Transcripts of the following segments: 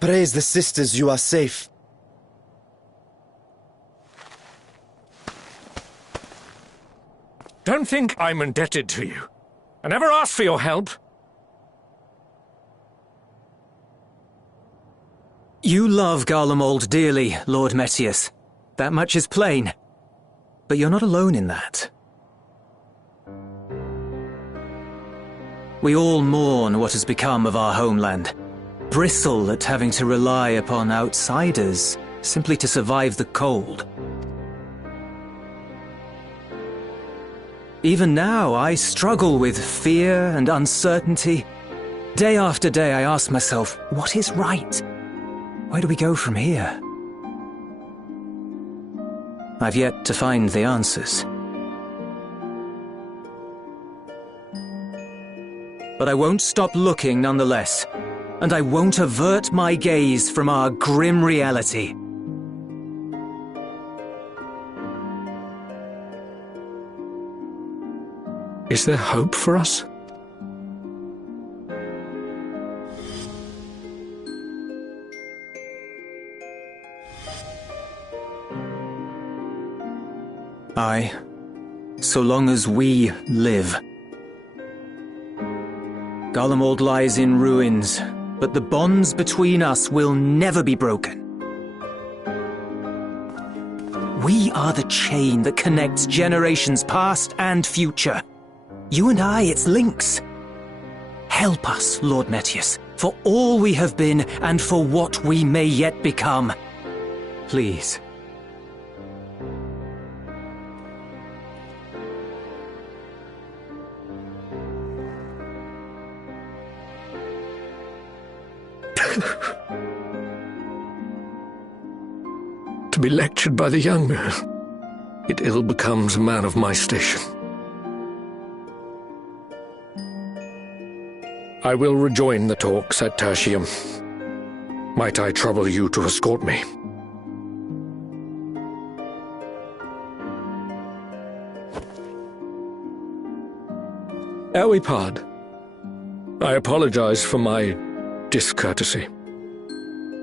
Praise the sisters, you are safe. Don't think I'm indebted to you. I never asked for your help. You love Garlemald dearly, Lord Metius. That much is plain. But you're not alone in that. We all mourn what has become of our homeland. Bristle at having to rely upon outsiders simply to survive the cold. Even now, I struggle with fear and uncertainty. Day after day, I ask myself, what is right? Where do we go from here? I've yet to find the answers. But I won't stop looking nonetheless, and I won't avert my gaze from our grim reality. Is there hope for us? Aye, so long as we live. Garlemald lies in ruins, but the bonds between us will never be broken. We are the chain that connects generations past and future. You and I, it's links. Help us, Lord Metius, for all we have been and for what we may yet become. Please. To be lectured by the younger, it ill becomes a man of my station. I will rejoin the talks at Tertium. Might I trouble you to escort me? Ere we part, I apologize for my discourtesy.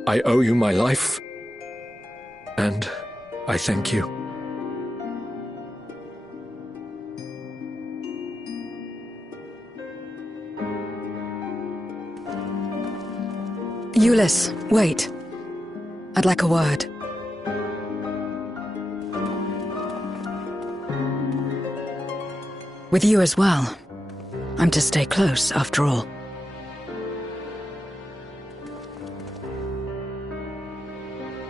I owe you my life, and I thank you. Euless, wait. I'd like a word. With you as well. I'm to stay close, after all.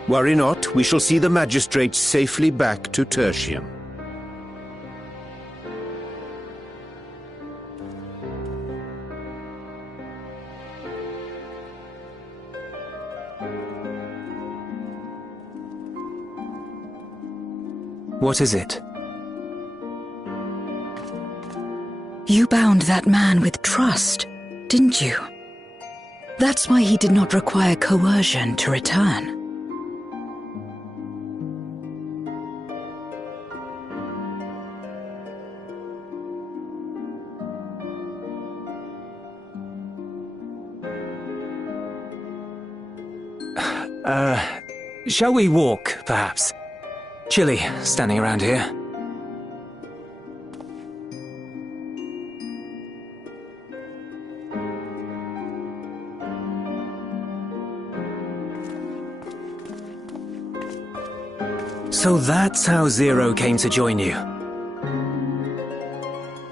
Worry not, we shall see the magistrate safely back to Tertium. What is it? You bound that man with trust, didn't you? That's why he did not require coercion to return. Shall we walk, perhaps? Chilly, standing around here. So that's how Zero came to join you.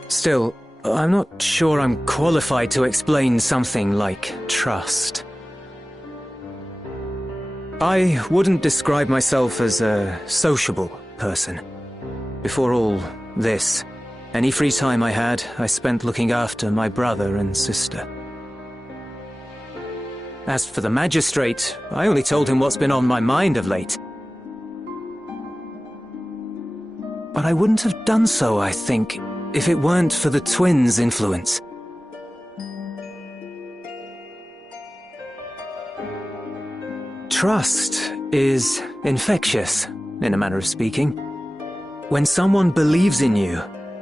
Still, I'm not sure I'm qualified to explain something like trust. I wouldn't describe myself as a sociable person. Before all this, any free time I had, I spent looking after my brother and sister. As for the magistrate, I only told him what's been on my mind of late. But I wouldn't have done so, I think, if it weren't for the twins' influence. Trust is infectious, in a manner of speaking. When someone believes in you,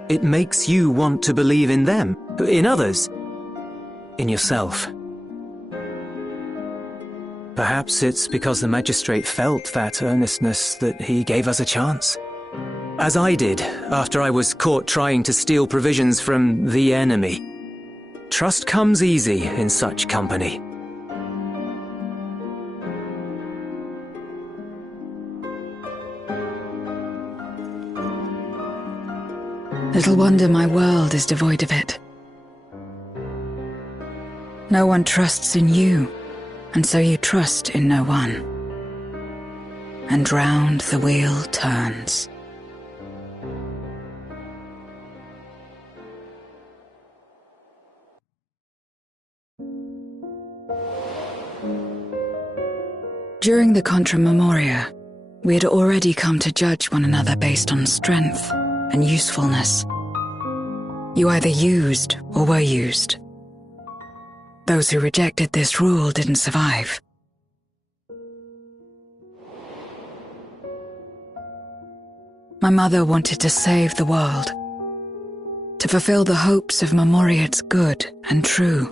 it makes you want to believe in them, in others, in yourself. Perhaps it's because the magistrate felt that earnestness that he gave us a chance. As I did after I was caught trying to steal provisions from the enemy. Trust comes easy in such company. Little wonder my world is devoid of it. No one trusts in you, and so you trust in no one. And round the wheel turns. During the Contra Memoria, we had already come to judge one another based on strength and usefulness. You either used or were used. Those who rejected this rule didn't survive. My mother wanted to save the world, to fulfill the hopes of Memoria's good and true.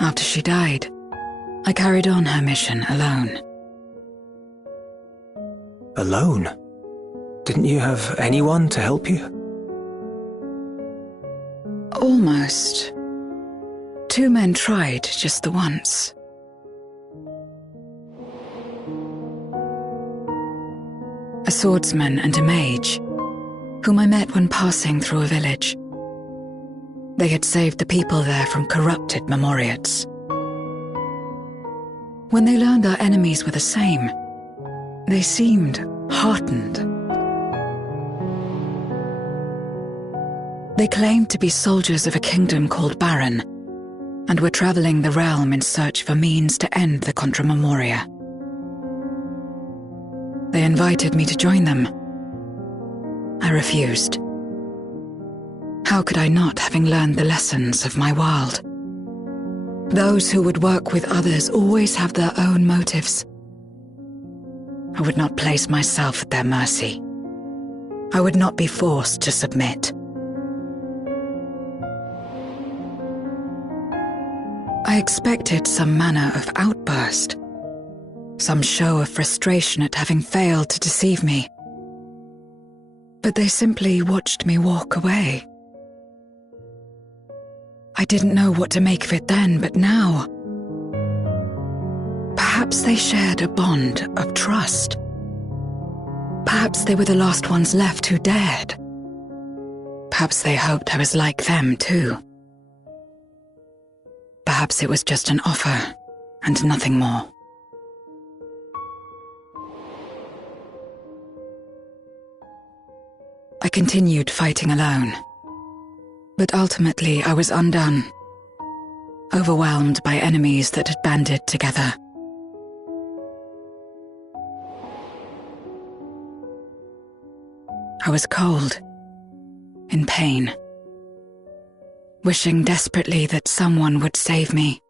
After she died, I carried on her mission alone. Alone? Didn't you have anyone to help you? Almost. 2 men tried just the once. A swordsman and a mage, whom I met when passing through a village. They had saved the people there from corrupted Memoriates. When they learned our enemies were the same, they seemed heartened. They claimed to be soldiers of a kingdom called Baron, and were traveling the realm in search for means to end the Contra Memoria. They invited me to join them. I refused. How could I not, having learned the lessons of my world? Those who would work with others always have their own motives. I would not place myself at their mercy. I would not be forced to submit. I expected some manner of outburst, some show of frustration at having failed to deceive me. But they simply watched me walk away. I didn't know what to make of it then, but now, perhaps they shared a bond of trust. Perhaps they were the last ones left who dared. Perhaps they hoped I was like them too. Perhaps it was just an offer, and nothing more. I continued fighting alone, but ultimately I was undone, overwhelmed by enemies that had banded together. I was cold, in pain, wishing desperately that someone would save me.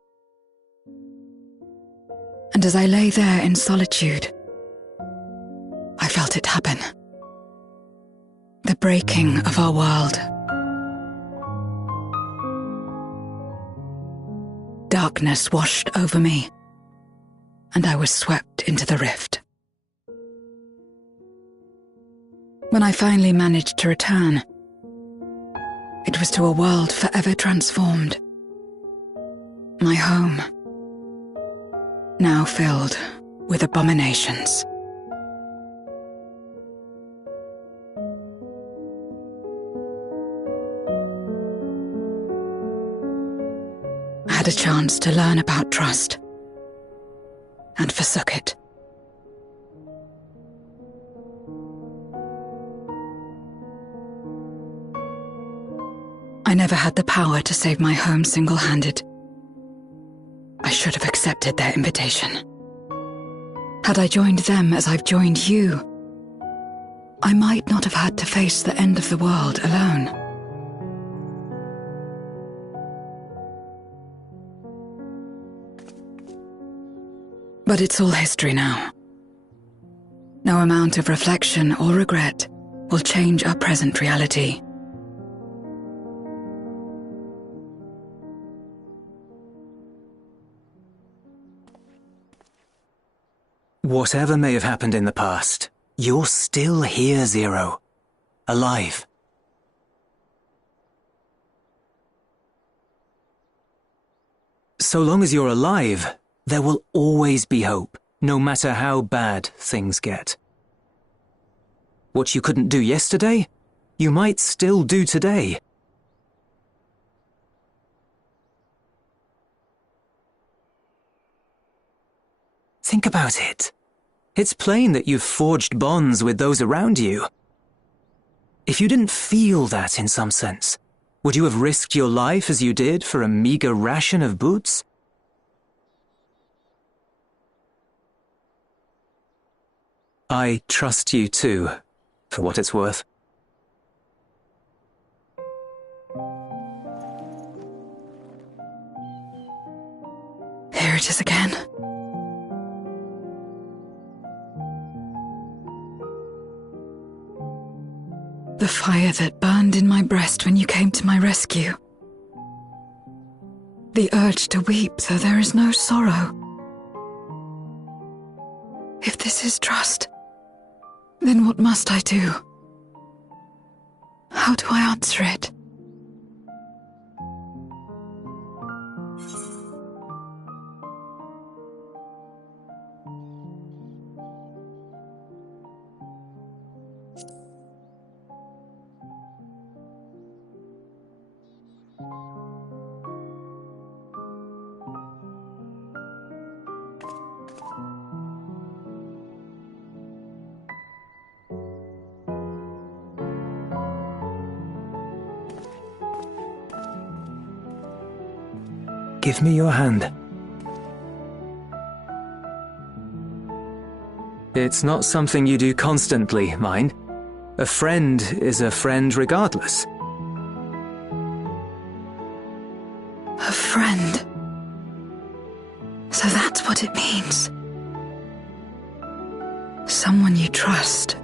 And as I lay there in solitude, I felt it happen. The breaking of our world. Darkness washed over me, and I was swept into the rift. When I finally managed to return, it was to a world forever transformed. My home, now filled with abominations. I had a chance to learn about trust, and forsook it. I never had the power to save my home single-handed. I should have accepted their invitation. Had I joined them as I've joined you, I might not have had to face the end of the world alone. But it's all history now. No amount of reflection or regret will change our present reality. Whatever may have happened in the past, you're still here, Zero. Alive. So long as you're alive, there will always be hope, no matter how bad things get. What you couldn't do yesterday, you might still do today. Think about it. It's plain that you've forged bonds with those around you. If you didn't feel that in some sense, would you have risked your life as you did for a meager ration of boots? I trust you too, for what it's worth. Here it is again. The fire that burned in my breast when you came to my rescue. The urge to weep though there is no sorrow. If this is trust, then what must I do? How do I answer it? Give me your hand. It's not something you do constantly, mind. A friend is a friend regardless. A friend. So that's what it means. Someone you trust.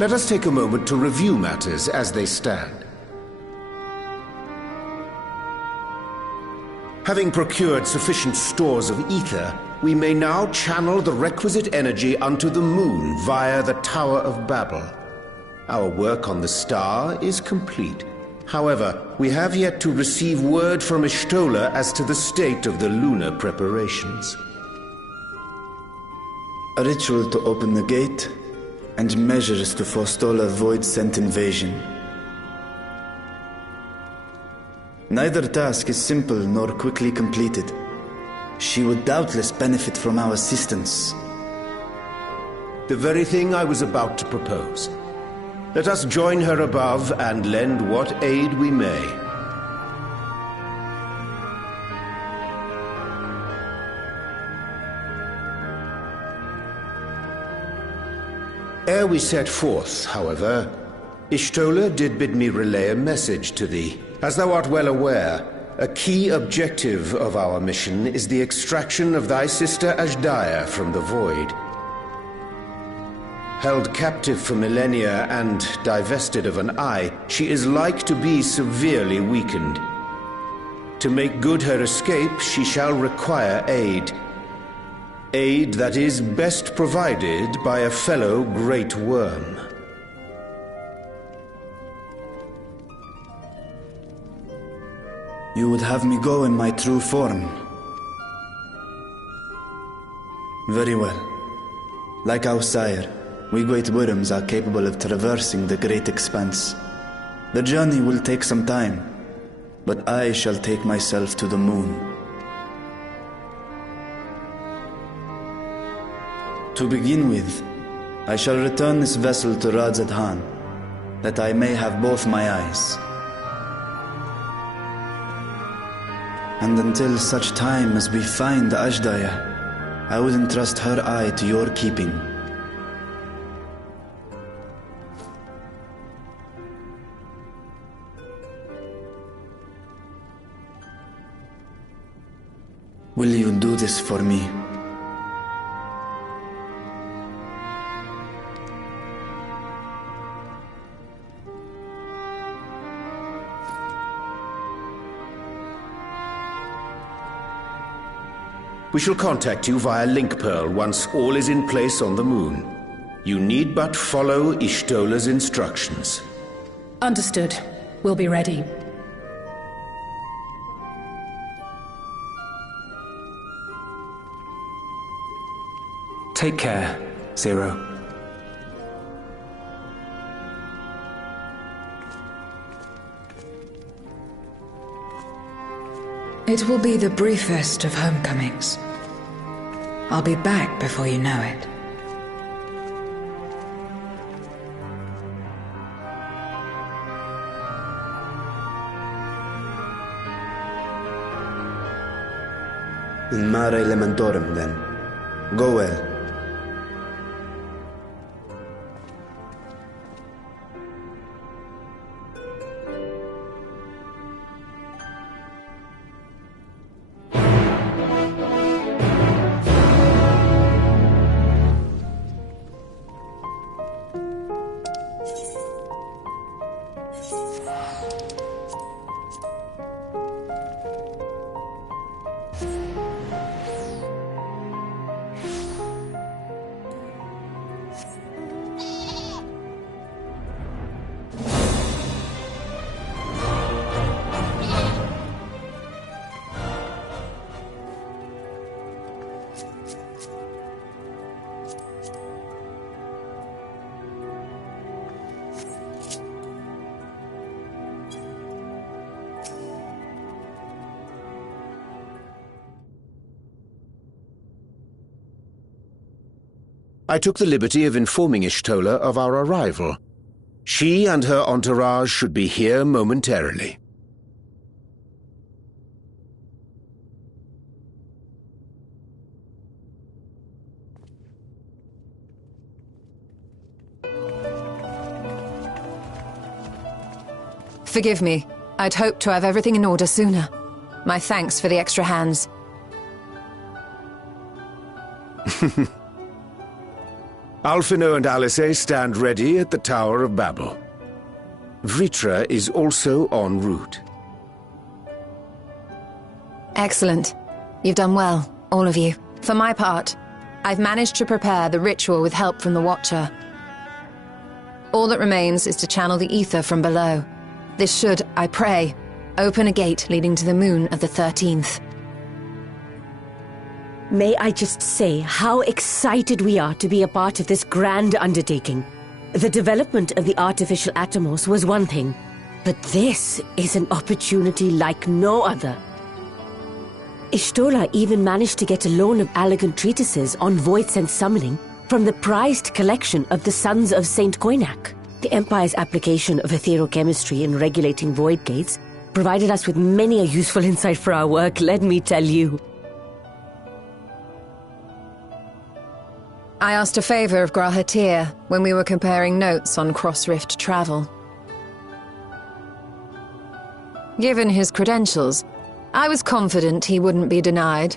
Let us take a moment to review matters as they stand. Having procured sufficient stores of ether, we may now channel the requisite energy unto the moon via the Tower of Babel. Our work on the star is complete. However, we have yet to receive word from Y'shtola as to the state of the lunar preparations. A ritual to open the gate, and measures to forestall a void-sent invasion. Neither task is simple nor quickly completed. She would doubtless benefit from our assistance. The very thing I was about to propose. Let us join her above and lend what aid we may. Ere we set forth, however, Y'shtola did bid me relay a message to thee. As thou art well aware, a key objective of our mission is the extraction of thy sister Azdaja from the Void. Held captive for millennia and divested of an eye, she is like to be severely weakened. To make good her escape, she shall require aid. Aid that is best provided by a fellow great worm. You would have me go in my true form. Very well. Like our sire, we great worms are capable of traversing the great expanse. The journey will take some time, but I shall take myself to the moon. To begin with, I shall return this vessel to Radzadhan, that I may have both my eyes. And until such time as we find Azdaja, I will entrust her eye to your keeping. Will you do this for me? We shall contact you via Link Pearl once all is in place on the moon. You need but follow Y'shtola's instructions. Understood. We'll be ready. Take care, Zero. It will be the briefest of homecomings. I'll be back before you know it. In mare elementorum, then. Go well. I took the liberty of informing Y'shtola of our arrival. She and her entourage should be here momentarily. Forgive me. I'd hoped to have everything in order sooner. My thanks for the extra hands. Alphino and Alice stand ready at the Tower of Babel. Vritra is also en route. Excellent. You've done well, all of you. For my part, I've managed to prepare the ritual with help from the Watcher. All that remains is to channel the ether from below. This should, I pray, open a gate leading to the moon of the 13th. May I just say how excited we are to be a part of this grand undertaking. The development of the artificial Atomos was one thing, but this is an opportunity like no other. Ishtola even managed to get a loan of elegant treatises on void sense summoning from the prized collection of the Sons of Saint Koinak. The Empire's application of etherochemistry in regulating void gates provided us with many a useful insight for our work, let me tell you. I asked a favor of Grahatir when we were comparing notes on cross-rift travel. Given his credentials, I was confident he wouldn't be denied.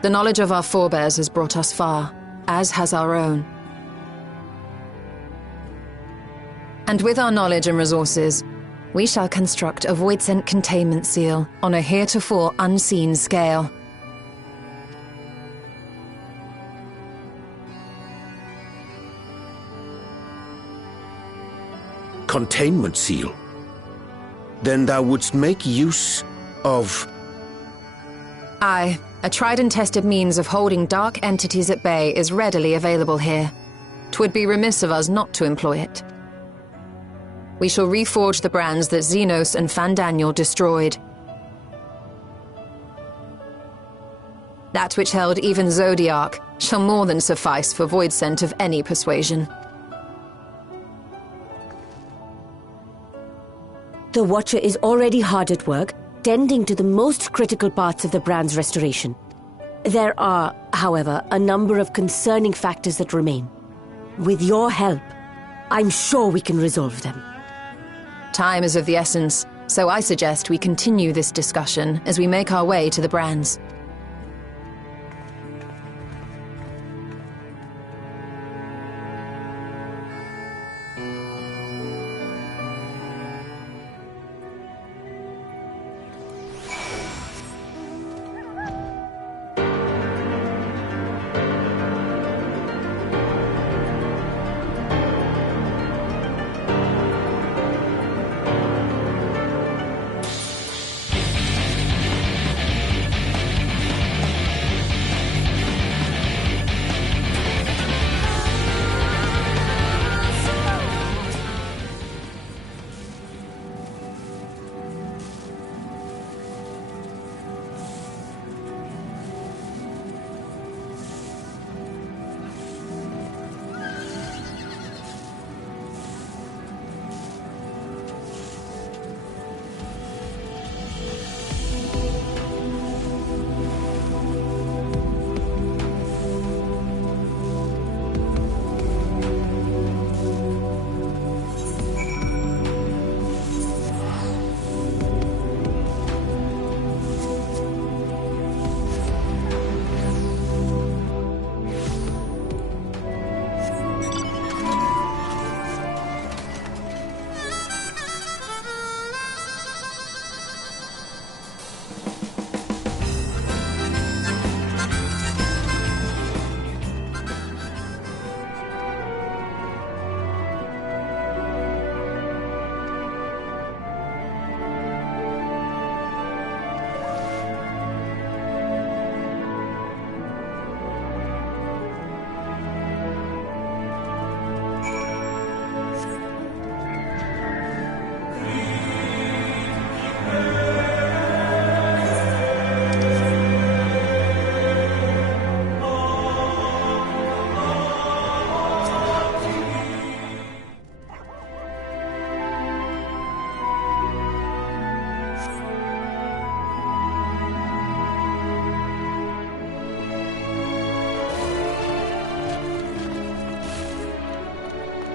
The knowledge of our forebears has brought us far, as has our own. And with our knowledge and resources, we shall construct a void-sent containment seal on a heretofore unseen scale. Containment seal? Then thou wouldst make use of... Aye, a tried and tested means of holding dark entities at bay is readily available here. 'Twould be remiss of us not to employ it. We shall reforge the brands that Xenos and Fandaniel destroyed. That which held even Zodiark shall more than suffice for void scent of any persuasion. The Watcher is already hard at work, tending to the most critical parts of the brand's restoration. There are, however, a number of concerning factors that remain. With your help, I'm sure we can resolve them. Time is of the essence, so I suggest we continue this discussion as we make our way to the brands.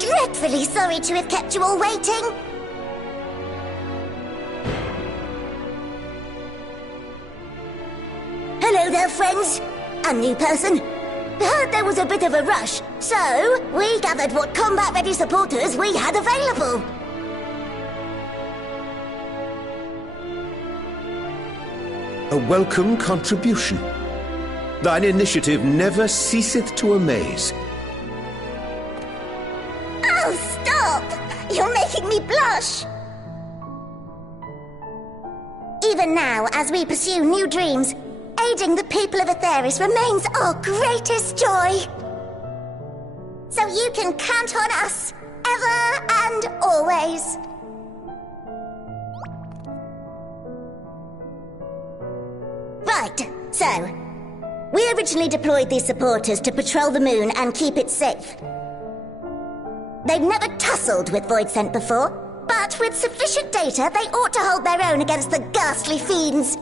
dreadfully sorry to have kept you all waiting. Hello there, friends. A new person. Heard there was a bit of a rush, so we gathered what combat-ready supporters we had available. A welcome contribution. Thine initiative never ceaseth to amaze. Oh, stop! You're making me blush! Even now, as we pursue new dreams, aiding the people of Aetheris remains our greatest joy. So you can count on us, ever and always. Right, so, we originally deployed these supporters to patrol the moon and keep it safe. They've never tussled with Voidsent before, but with sufficient data, they ought to hold their own against the ghastly fiends.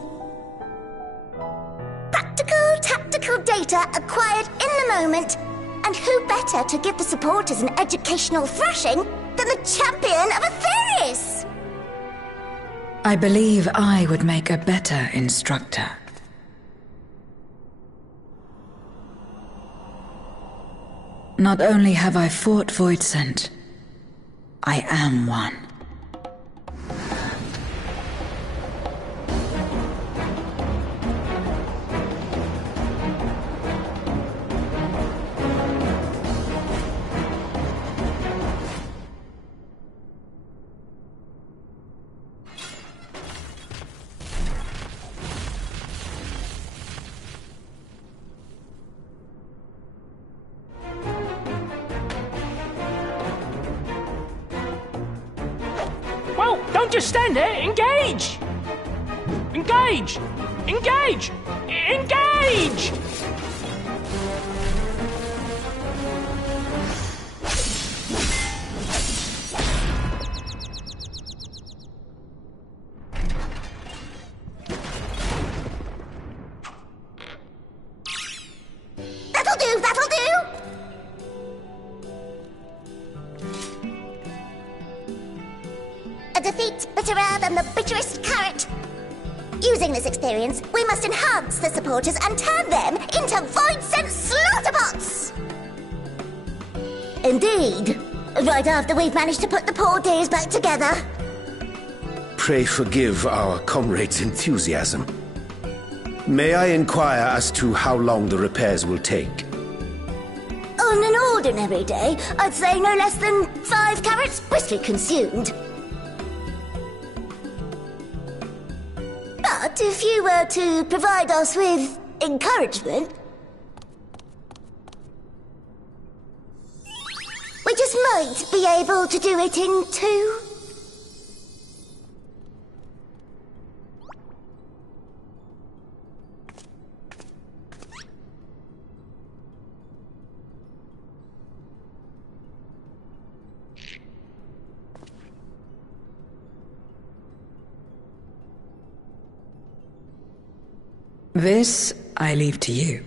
Practical, tactical data acquired in the moment, and who better to give the supporters an educational thrashing than the champion of Aetheris? I believe I would make a better instructor. Not only have I fought Voidsent, I am one. Don't just stand there! Engage! Engage! Engage! Engage! That'll do, that'll do! A defeat bitterer than the bitterest carrot. Using this experience, we must enhance the supporters and turn them into Voidsent slaughterbots! Indeed. Right after we've managed to put the poor dears back together. Pray forgive our comrade's enthusiasm. May I inquire as to how long the repairs will take? On an ordinary day, I'd say no less than 5 carrots briskly consumed. But if you were to provide us with encouragement, we just might be able to do it in 2. This I leave to you.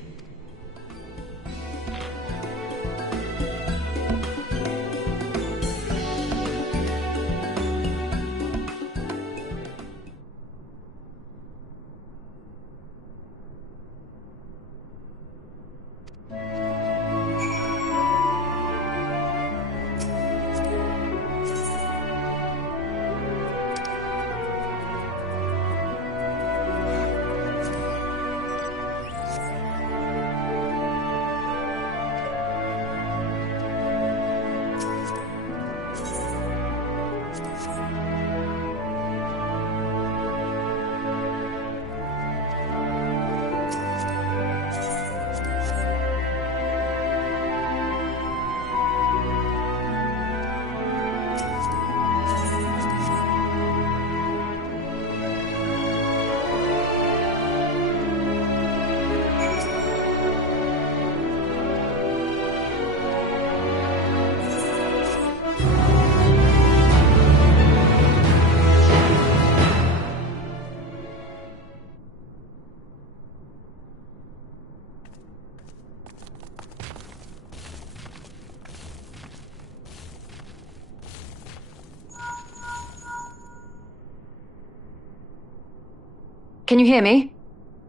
Can you hear me?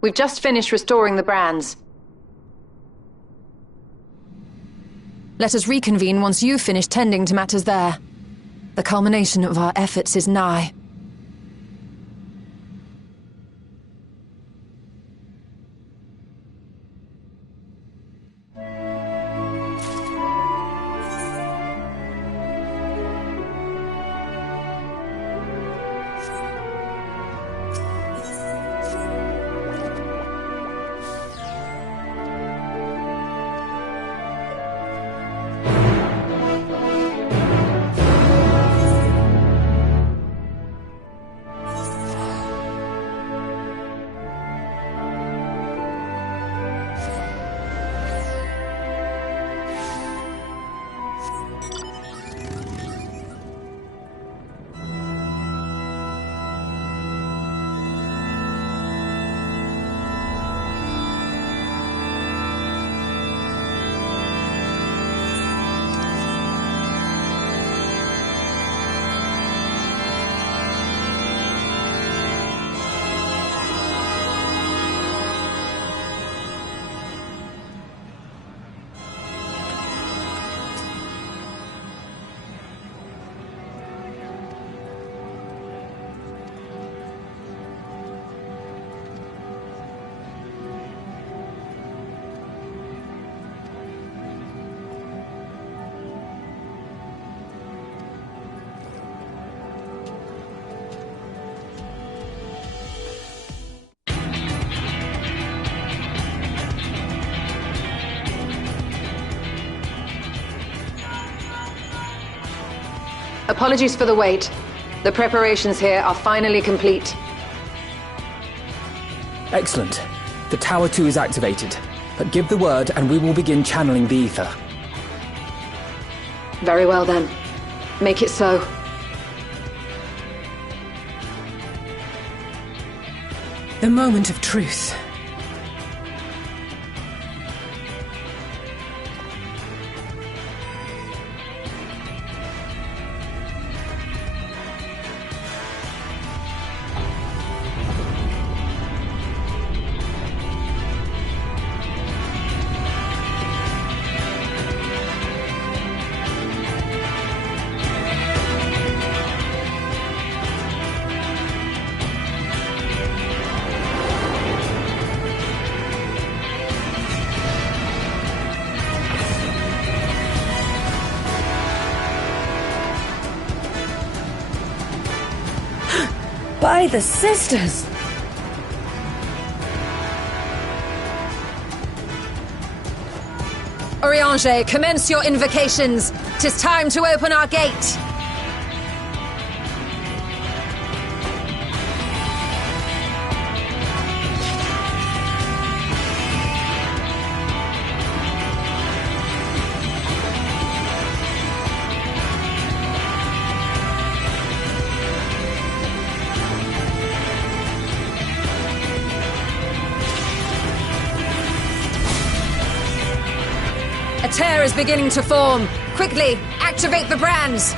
We've just finished restoring the brands. Let us reconvene once you've finished tending to matters there. The culmination of our efforts is nigh. Apologies for the wait. The preparations here are finally complete. Excellent. The Tower 2 is activated. But give the word and we will begin channeling the ether. Very well then. Make it so. The moment of truth. By the sisters! Oriange, commence your invocations. 'Tis time to open our gate. A tear is beginning to form. Quickly, activate the brands!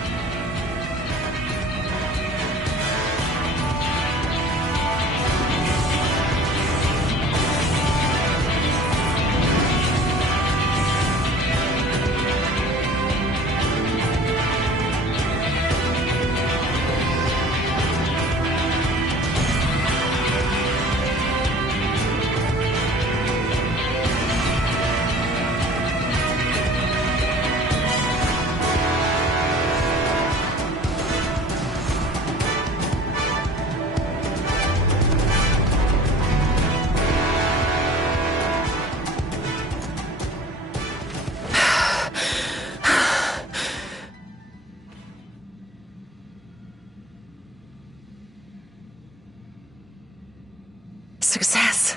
Success.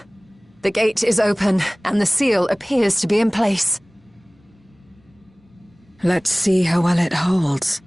The gate is open, and the seal appears to be in place. Let's see how well it holds.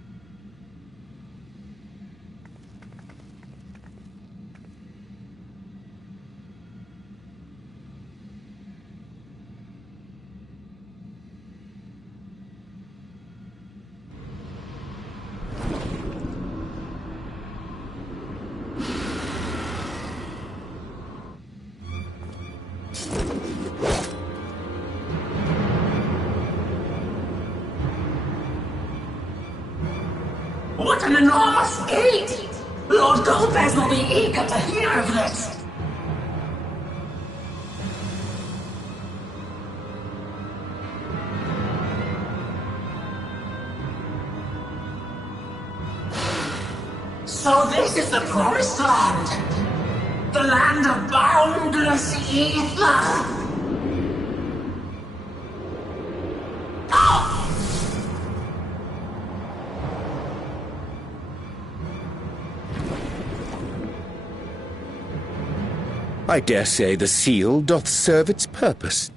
What an enormous gate! Lord Golbez will be eager to hear of this. So this is the Promised Land! The land of boundless ether! I dare say the seal doth serve its purpose.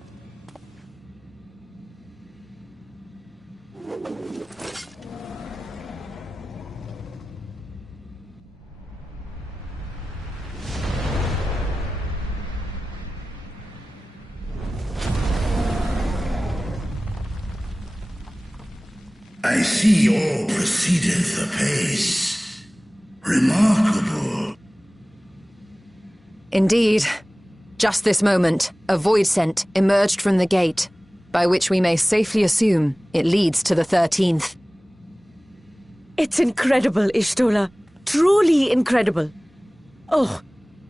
I see all proceedeth apace. Remarkable. Indeed. Just this moment, a void scent emerged from the gate, by which we may safely assume it leads to the 13th. It's incredible, Ishtola. Truly incredible. Oh,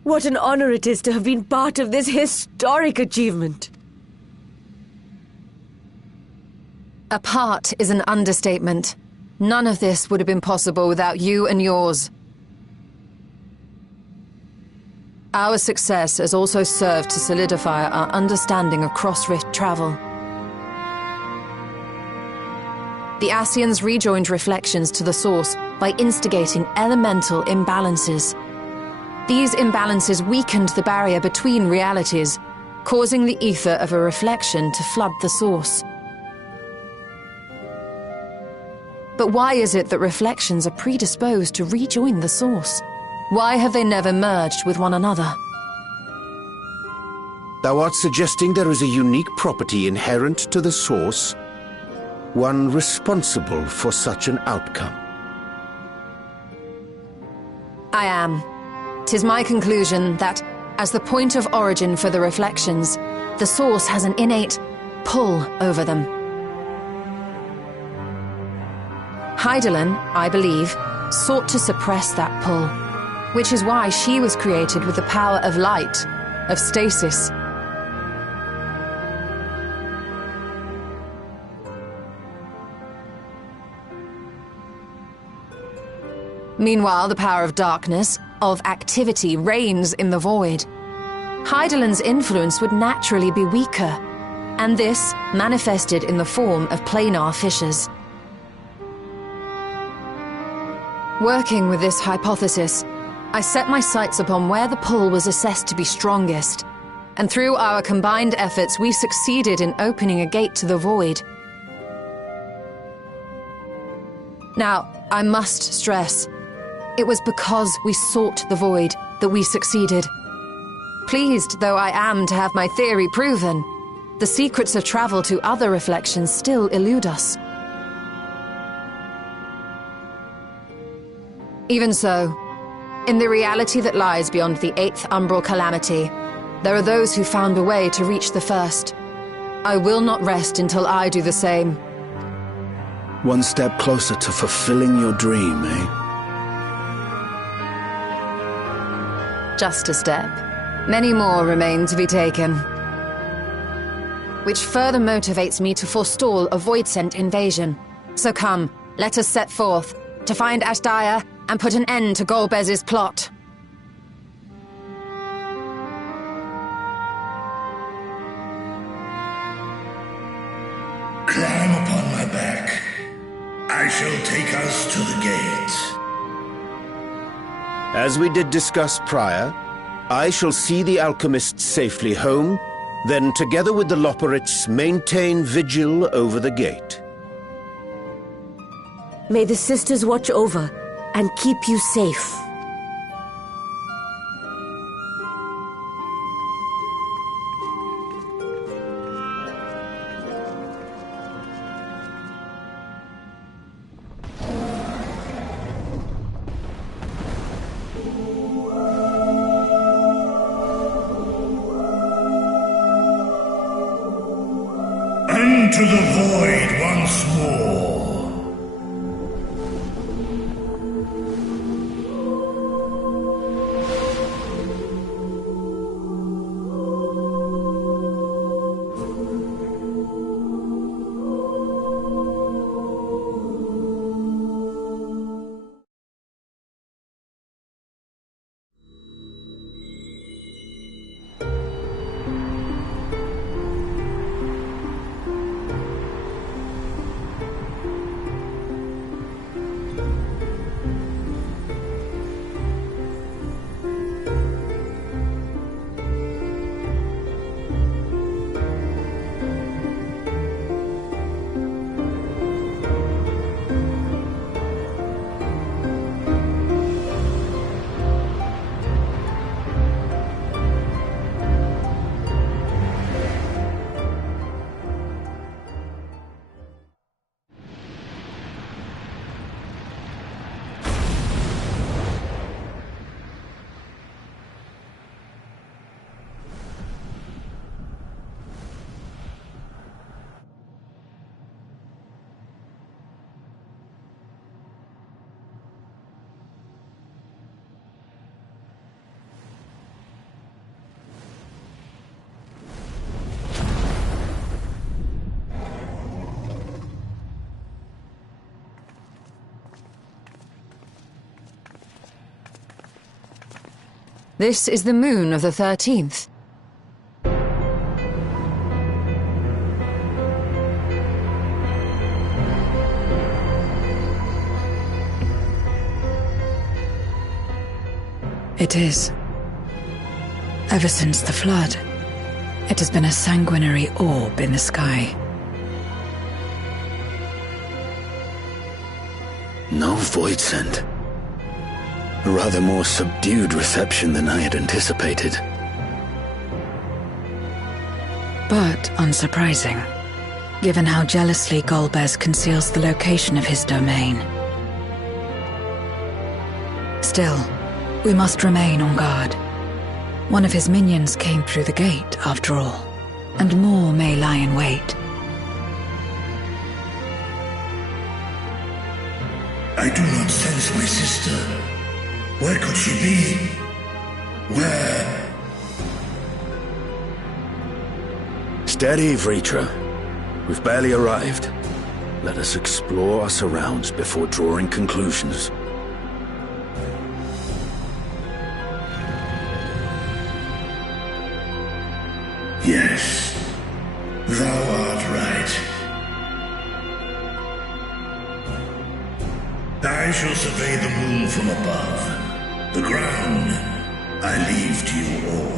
what an honor it is to have been part of this historic achievement. A part is an understatement. None of this would have been possible without you and yours. Our success has also served to solidify our understanding of cross-rift travel. The Ascians rejoined reflections to the source by instigating elemental imbalances. These imbalances weakened the barrier between realities, causing the ether of a reflection to flood the source. But why is it that reflections are predisposed to rejoin the source? Why have they never merged with one another? Thou art suggesting there is a unique property inherent to the source, one responsible for such an outcome. I am. 'Tis my conclusion that, as the point of origin for the reflections, the source has an innate pull over them. Hydaelyn, I believe, sought to suppress that pull, which is why she was created with the power of light, of stasis. Meanwhile, the power of darkness, of activity, reigns in the void. Hydaelyn's influence would naturally be weaker, and this manifested in the form of planar fissures. Working with this hypothesis, I set my sights upon where the pull was assessed to be strongest, and through our combined efforts we succeeded in opening a gate to the void. Now, I must stress, it was because we sought the void that we succeeded. Pleased though I am to have my theory proven, the secrets of travel to other reflections still elude us. Even so, in the reality that lies beyond the 8th umbral calamity, there are those who found a way to reach the first. I will not rest until I do the same. One step closer to fulfilling your dream, eh? Just a step. Many more remain to be taken. Which further motivates me to forestall a void-sent invasion. So come, let us set forth, to find Ashdaya and put an end to Golbez's plot. Climb upon my back. I shall take us to the gate. As we did discuss prior, I shall see the alchemists safely home, then together with the Loporrits maintain vigil over the gate. May the sisters watch over and keep you safe. Into the void once more. This is the moon of the 13th. It is. Ever since the flood, it has been a sanguinary orb in the sky. No Voidsent. A rather more subdued reception than I had anticipated. But unsurprising, given how jealously Golbez conceals the location of his domain. Still, we must remain on guard. One of his minions came through the gate, after all, and more may lie in wait. I do not sense my sister. Where could she be? Where? Steady, Vritra. We've barely arrived. Let us explore our surrounds before drawing conclusions. Yes, thou art right. I shall survey the moon from above. The ground I leave to you all.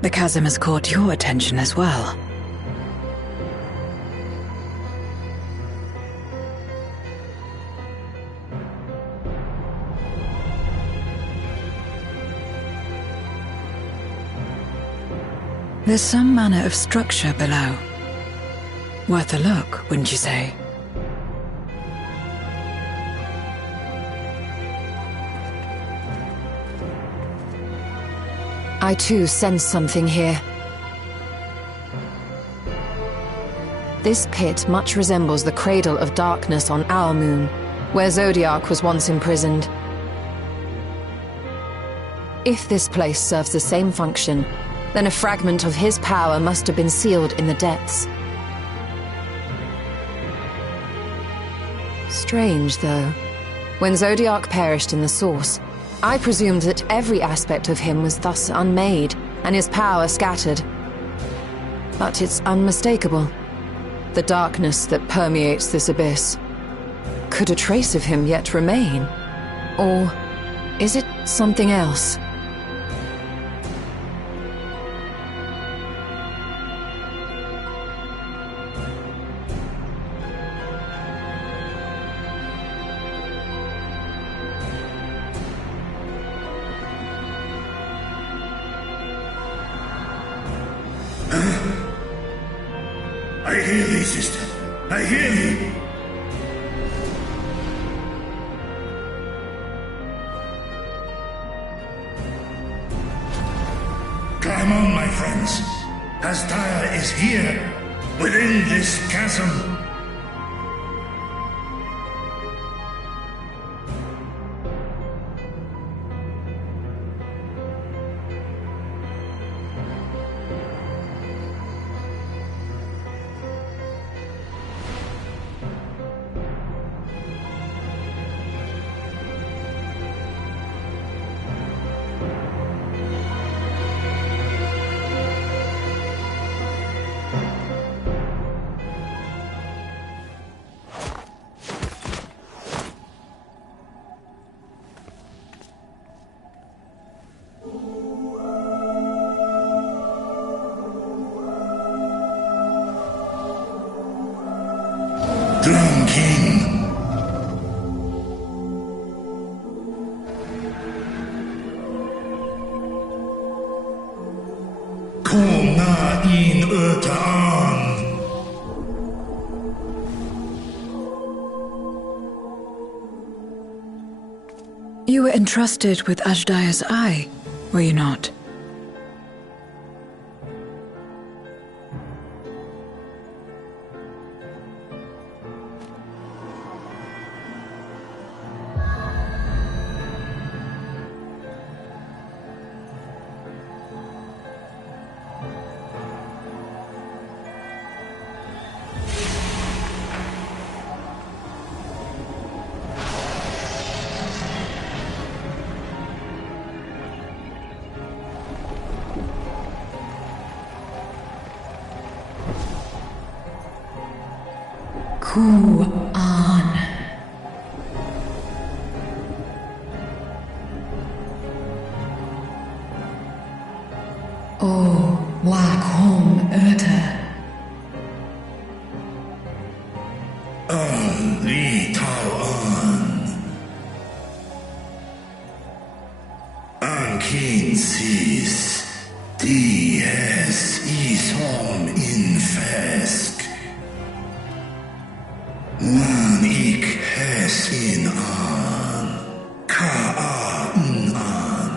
The chasm has caught your attention as well. There's some manner of structure below. Worth a look, wouldn't you say? I too sense something here. This pit much resembles the Cradle of Darkness on our moon, where Zodiac was once imprisoned. If this place serves the same function, then a fragment of his power must have been sealed in the depths. Strange, though. When Zodiac perished in the Source, I presumed that every aspect of him was thus unmade, and his power scattered. But it's unmistakable. The darkness that permeates this abyss. Could a trace of him yet remain? Or is it something else? I hear thee, sister. I hear thee. Climb on, my friends. Astaya is here, within this chasm. Drown King. Kom na in Ötaan. You were entrusted with Ajdaya's eye, were you not? Ku-an. O Wakhom Öta. Li Tao An. Ankin Sis. Dies Isom Infesk. Wan ik hes in an, Ka'an an,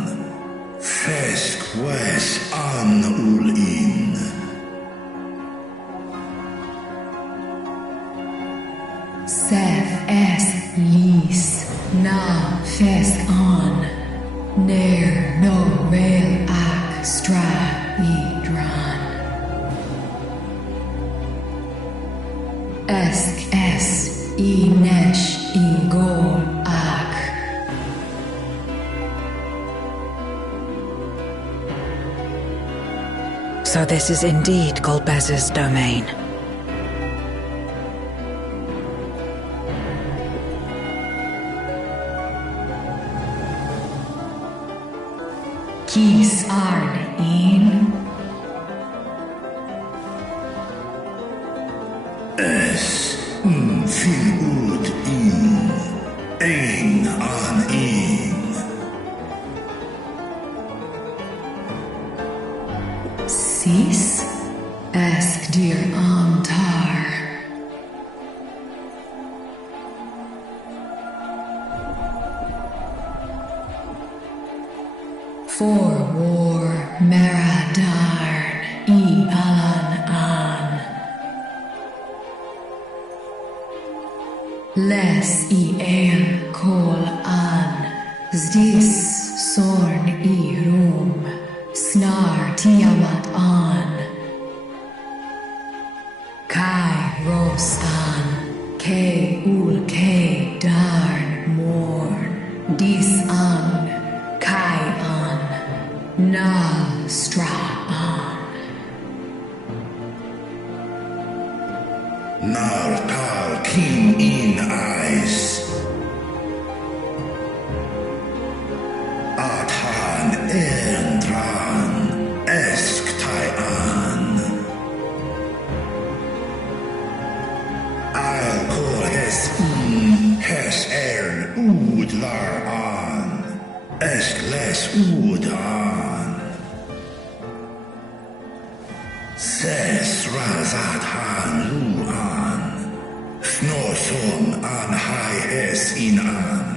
Fesk wes an ul in. Seth es lis na fesk an, ner no vel ak stra idran. Esk es I nesh I gol ak. So this is indeed Golbez's domain. Kis arn in. Es fil ud in, ein an in. Sis esk dir antar. For war meradarn I alan an. Les I el kol an. Zdis sorn I rum. Snar tiamat an. Kai ros an. Ke ul ke darn morn. Dis an. Kai an. Nal Stra'an. Nartal King in eyes. Athan Endran Esktaian. I'll call Hes Udlar an. Eskles Udan. Ses Razathan Luan. Snoson an Hai Es in an.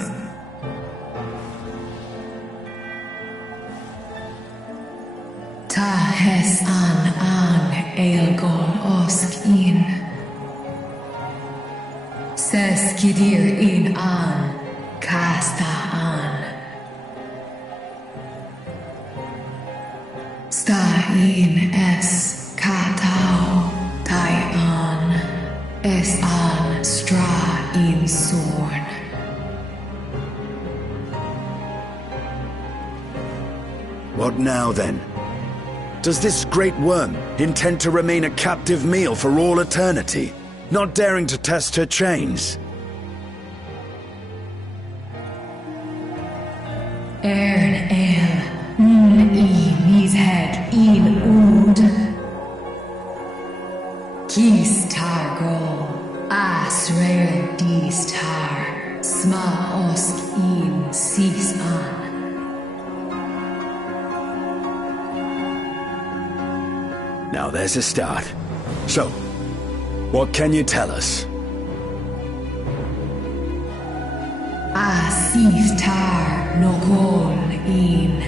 Ta hes an Aelgon osk in. Ses Kidir in an Casta an. Sta in es Katao Tai an. Es an Stra in Sorn. What now, then? Does this great worm intend to remain a captive meal for all eternity, not daring to test her chains? Ern el, mis head in ud. Kis targo, asrael dis tar, sma osk in sis an. Now there's a start. So, what can you tell us? Asif tar nokol in.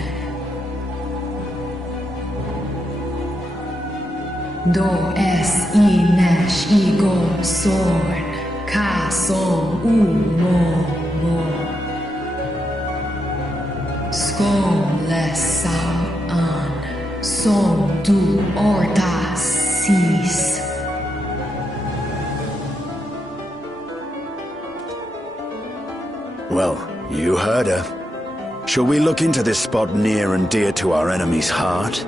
Do es inesh igon sorn, ka som mo. Skom les sam an, som du orta sis. Well, you heard her. Shall we look into this spot near and dear to our enemy's heart?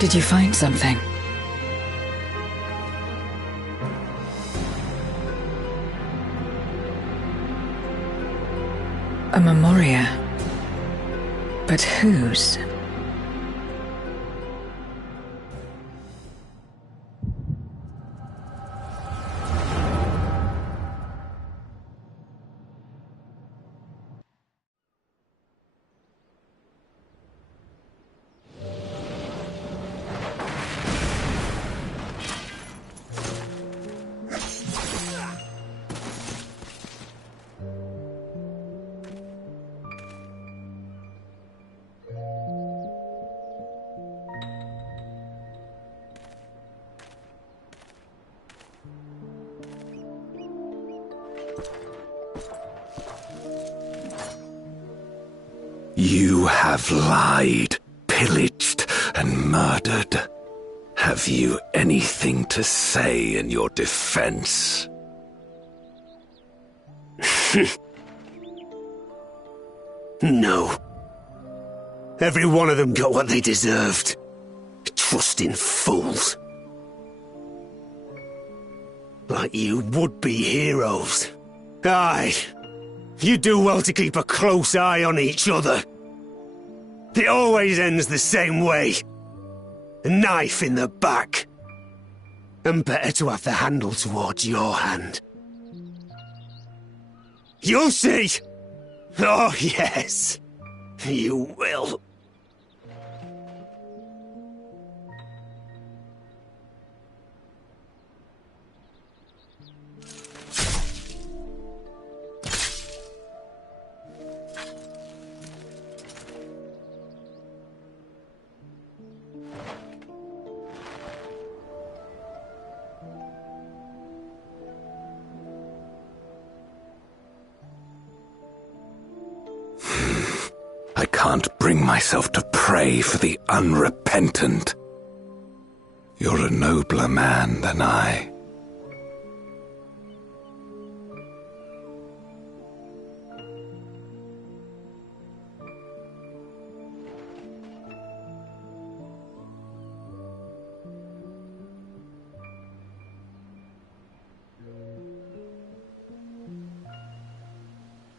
Did you find something? A memoria. But whose? You have lied, pillaged, and murdered. Have you anything to say in your defense? No. Every one of them got what they deserved. Trusting fools. Like you would-be heroes. Aye. You do well to keep a close eye on each other. It always ends the same way. A knife in the back. And better to have the handle towards your hand. You'll see! Oh, yes. You will. I can't bring myself to pray for the unrepentant. You're a nobler man than I.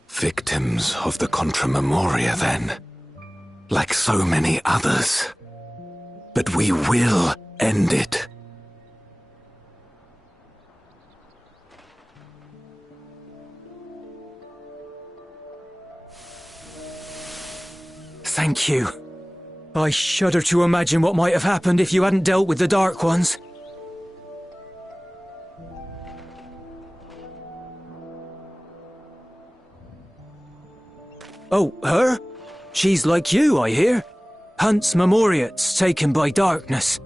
Victims of the Contra Memoria, then. Like so many others. But we will end it. Thank you. I shudder to imagine what might have happened if you hadn't dealt with the Dark Ones. Oh, her? She's like you, I hear. Hunts Memoriats taken by darkness.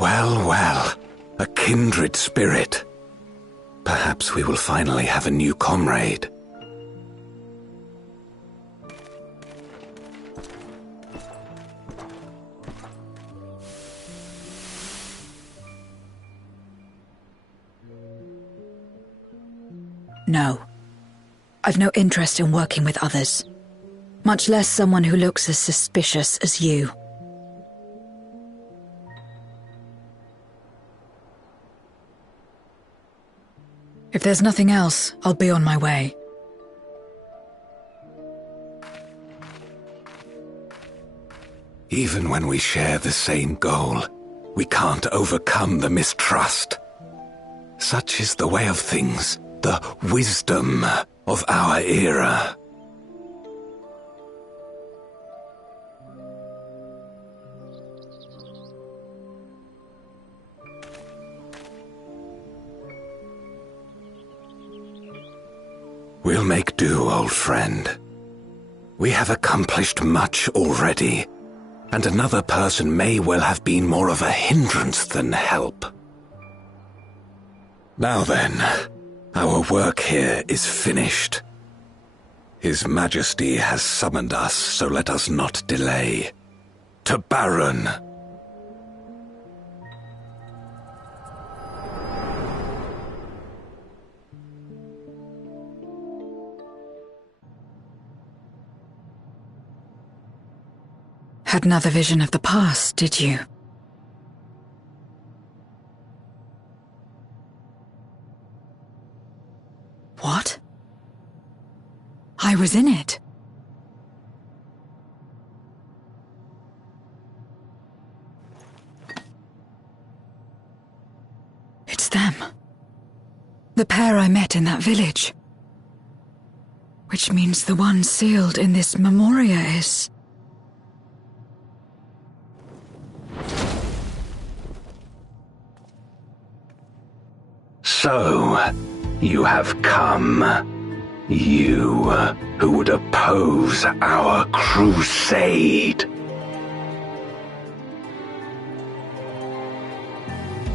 Well, well. A kindred spirit. Perhaps we will finally have a new comrade. No. I've no interest in working with others. Much less someone who looks as suspicious as you. If there's nothing else, I'll be on my way. Even when we share the same goal, we can't overcome the mistrust. Such is the way of things, the wisdom of our era. We'll make do, old friend. We have accomplished much already, and another person may well have been more of a hindrance than help. Now then, our work here is finished. His Majesty has summoned us, so let us not delay. To Baron! Had another vision of the past, did you? What? I was in it. It's them. The pair I met in that village. Which means the one sealed in this Memoria is... So, you have come. You who would oppose our crusade.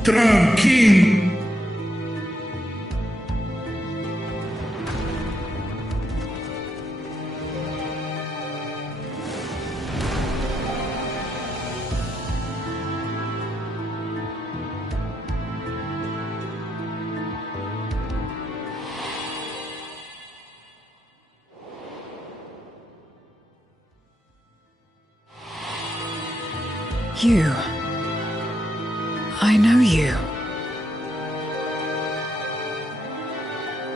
Tranquilo. You. I know you.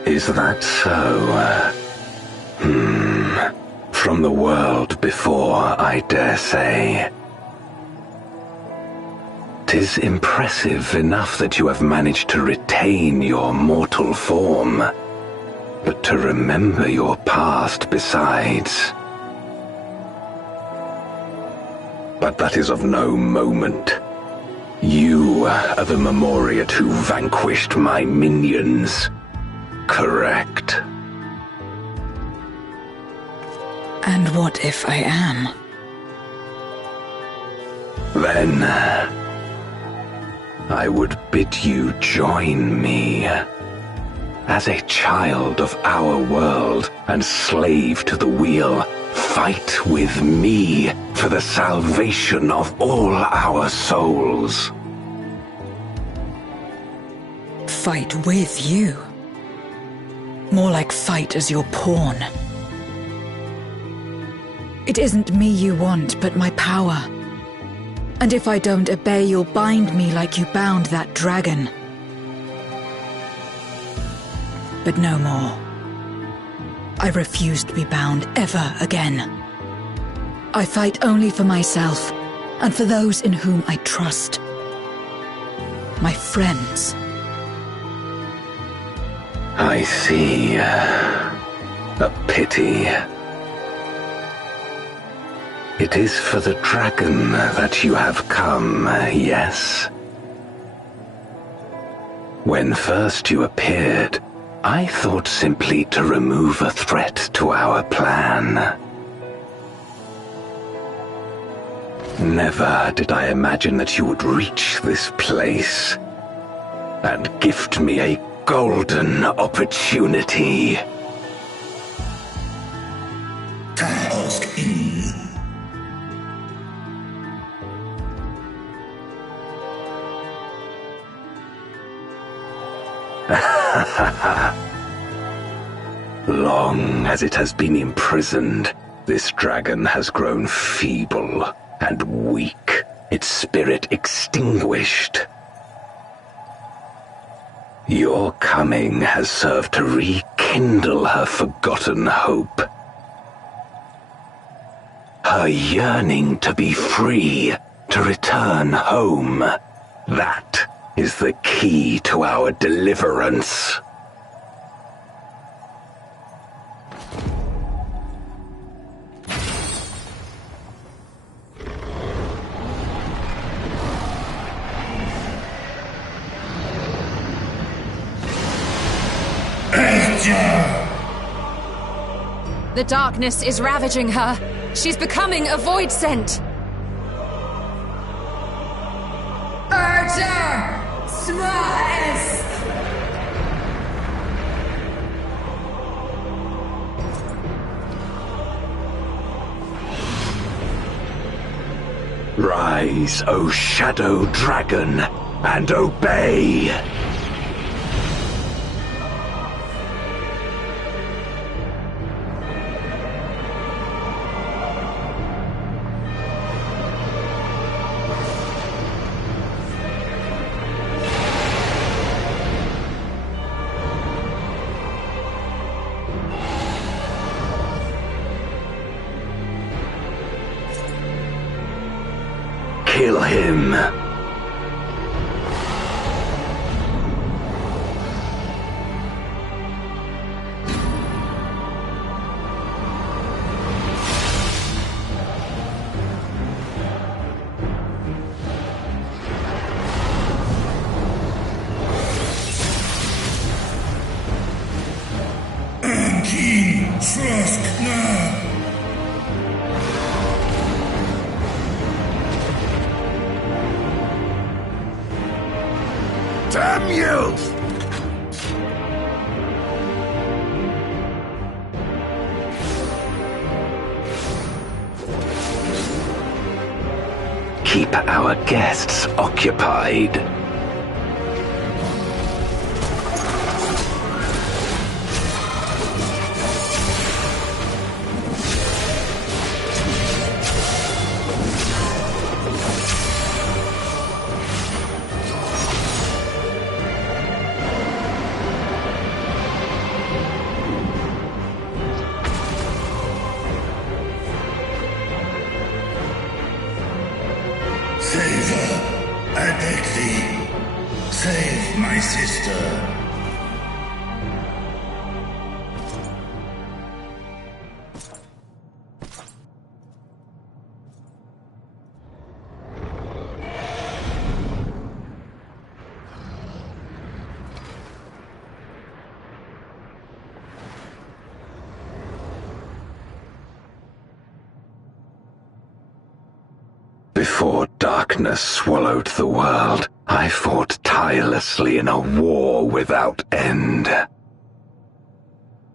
Is that so? From the world before, I dare say. 'Tis impressive enough that you have managed to retain your mortal form, but to remember your past besides. But that is of no moment. You are the Memoriat who vanquished my minions, correct? And what if I am? Then I would bid you join me. As a child of our world and slave to the wheel, fight with me for the salvation of all our souls. Fight with you? More like fight as your pawn. It isn't me you want, but my power. And if I don't obey, you'll bind me like you bound that dragon. But no more. I refuse to be bound ever again. I fight only for myself, and for those in whom I trust. My friends. I see. A pity. It is for the dragon that you have come, yes? When first you appeared, I thought simply to remove a threat to our plan. Never did I imagine that you would reach this place and gift me a golden opportunity. Task in. Long as it has been imprisoned, this dragon has grown feeble and weak, its spirit extinguished. Your coming has served to rekindle her forgotten hope. Her yearning to be free, to return home. That is the key to our deliverance. The darkness is ravaging her. She's becoming a void scent. Archer! Smash! Rise, O Shadow Dragon, and obey! Kill him. Keen, Trask now. Damn you! Keep our guests occupied. Before darkness swallowed the world, I fought tirelessly in a war without end.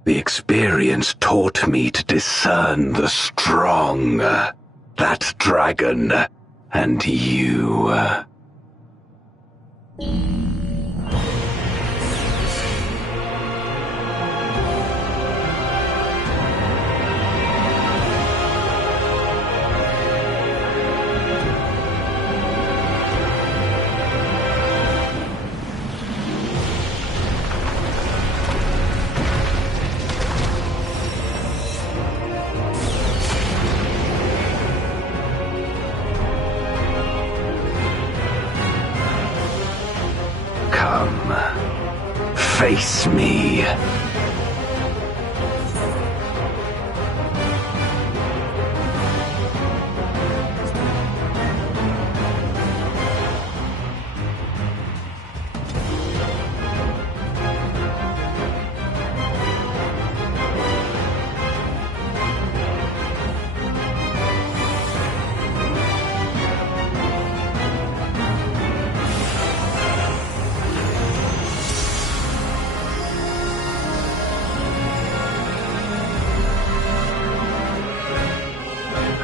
The experience taught me to discern the strong, that dragon, and you. Face me.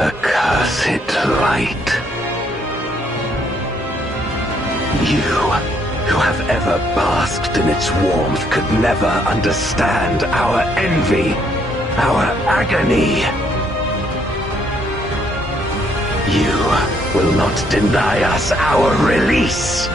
Accursed light. You, who have ever basked in its warmth, could never understand our envy, our agony. You will not deny us our release.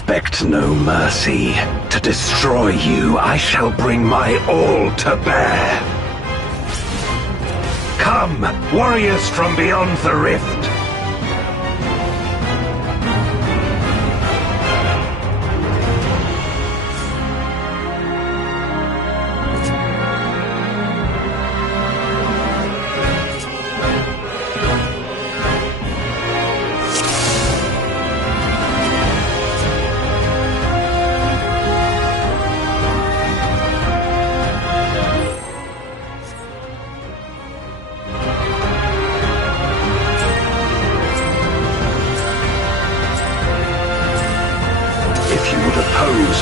Expect no mercy. To destroy you, I shall bring my all to bear. Come, warriors from beyond the rift.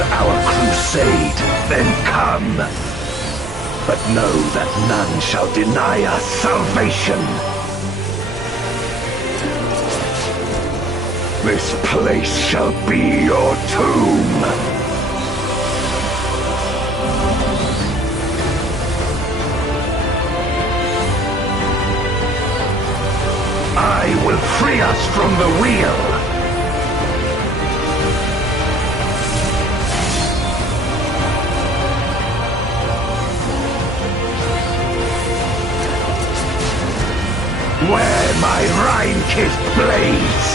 Our crusade, then come. But know that none shall deny us salvation. This place shall be your tomb. I will free us from the wheel. Where my Rhine-kissed blades,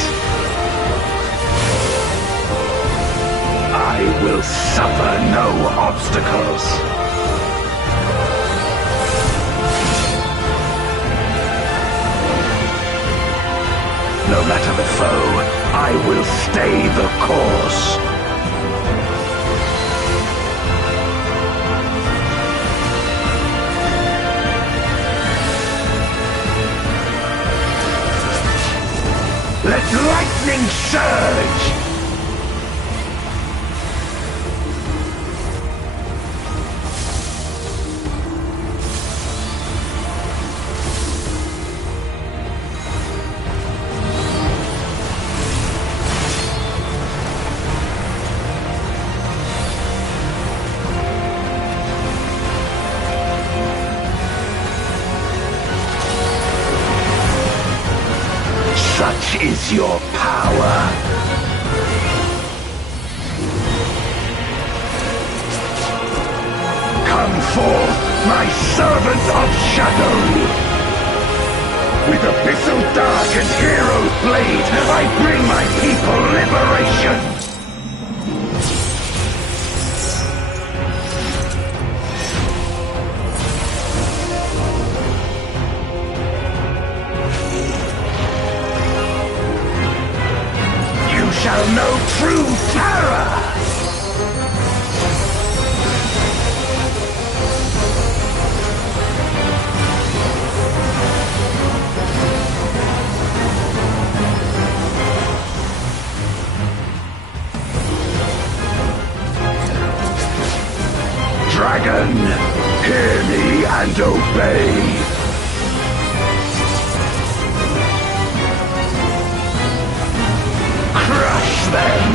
I will suffer no obstacles. No matter the foe, I will stay the course. Let lightning surge! Such is your power. Come forth, my servant of shadow. With abyssal dark and hero's blade, I bring my people liberation. Shall know true terror! Dragon, hear me and obey! Crush them!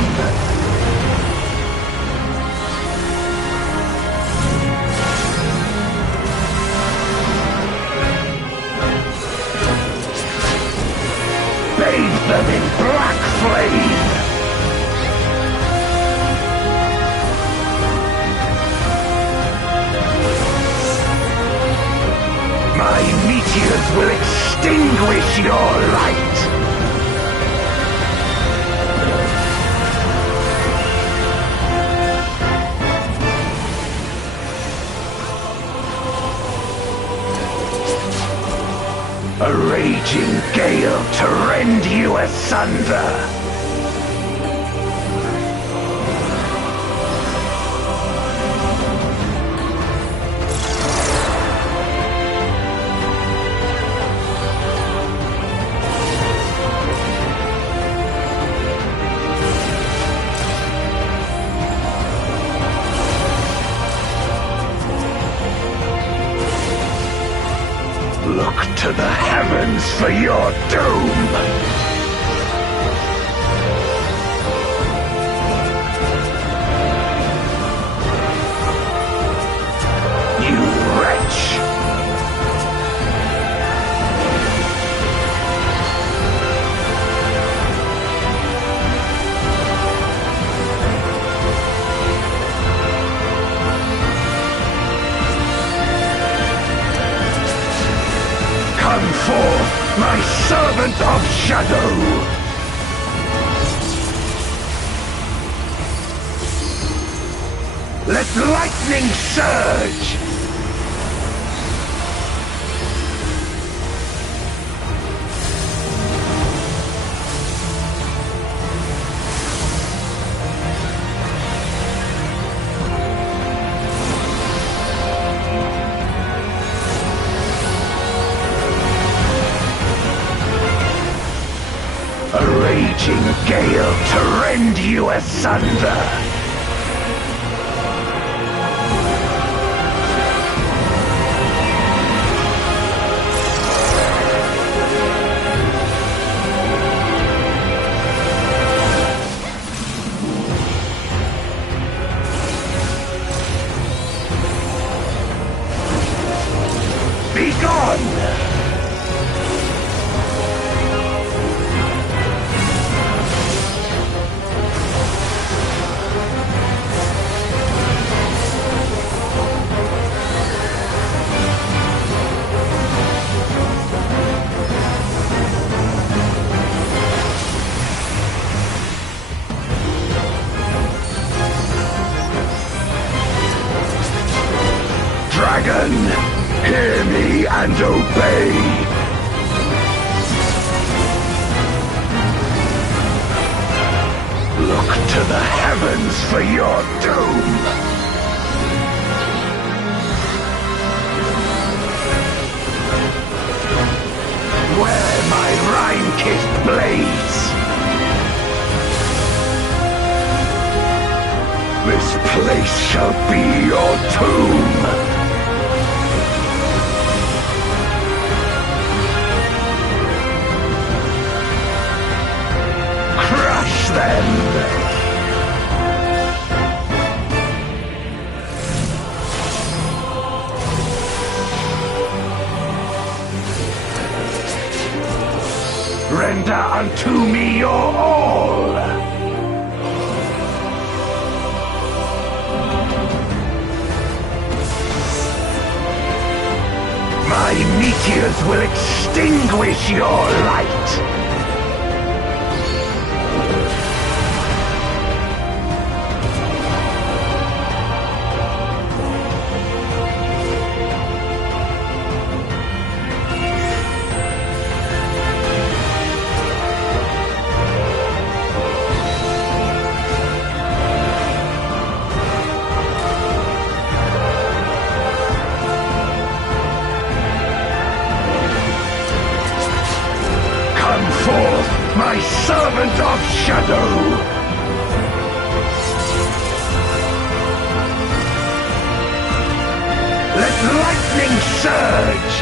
Bathe them in black flame! My meteors will extinguish your light! A raging gale to rend you asunder! Look to the heavens for your doom! You wretch! Come forth, my servant of shadow! Let lightning surge! A raging gale to rend you asunder! Begone! Dragon, hear me and obey! Look to the heavens for your doom! Where my rime-kissed blades! This place shall be your tomb! Crush them! Render unto me your all! My meteors will extinguish your light! My servant of shadow! Let lightning surge!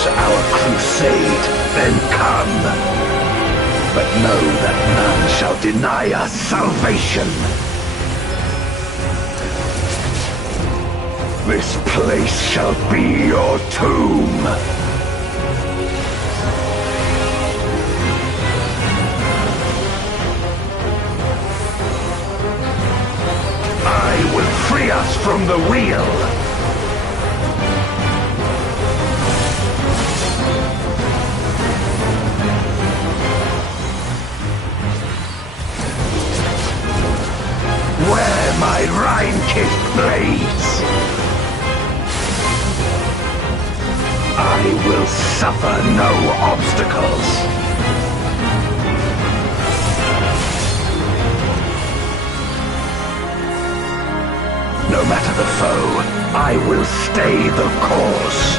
Our crusade, then come. But know that none shall deny us salvation. This place shall be your tomb. I will free us from the wheel. Where my rime-kissed blades! I will suffer no obstacles! No matter the foe, I will stay the course!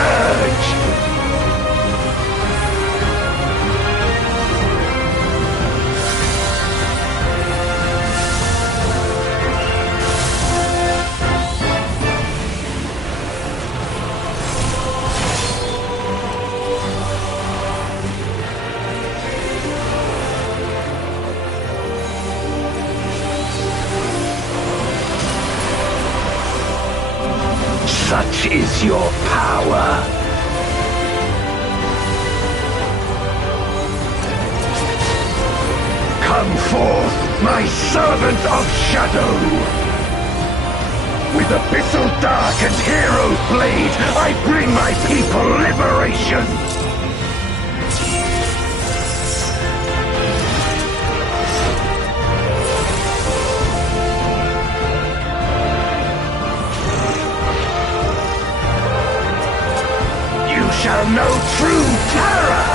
surge! Such is your power. Come forth, my servant of shadow! With abyssal dark and hero's blade, I bring my people liberation! Shall know true terror!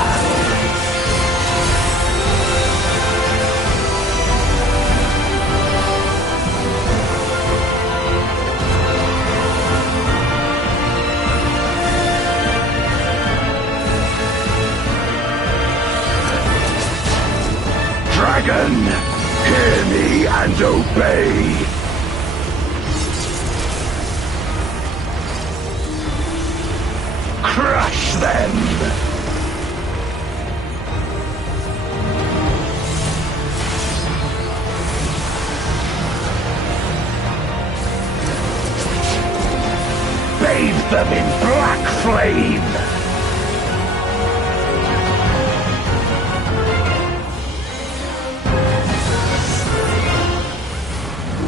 Dragon, hear me and obey! Crush them! Bathe them in black flame!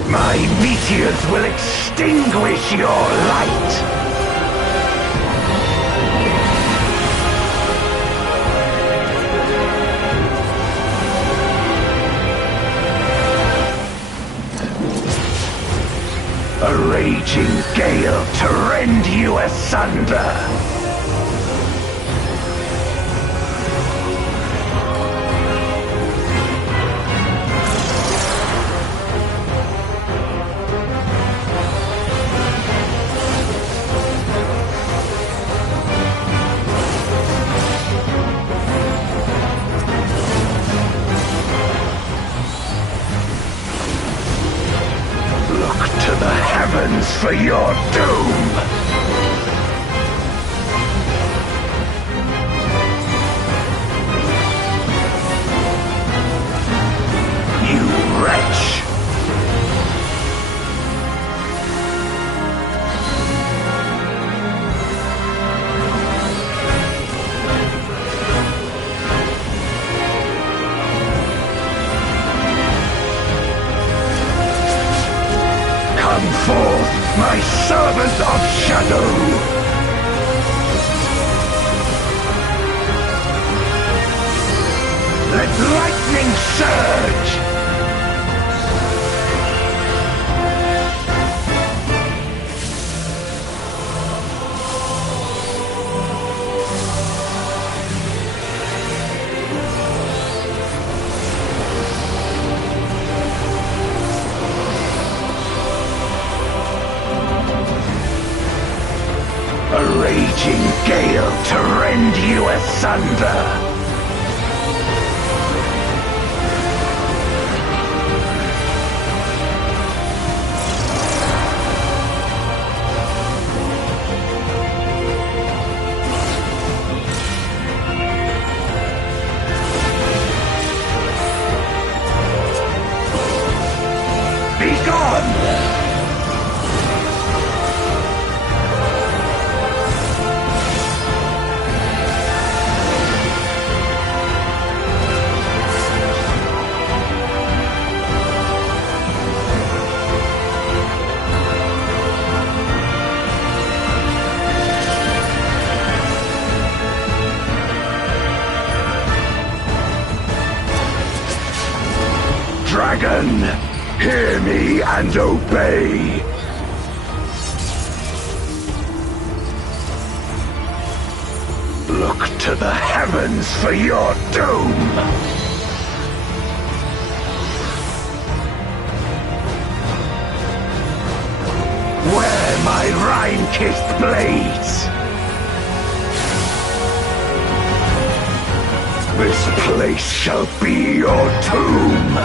My meteors will extinguish your light! A raging gale to rend you asunder! For your doom! You wretch! Come forth, my servant of shadow! Let lightning surge! A raging gale to rend you asunder! Begone! Dragon, hear me and obey! Look to the heavens for your doom! Wear my rime-kissed blades! This place shall be your tomb.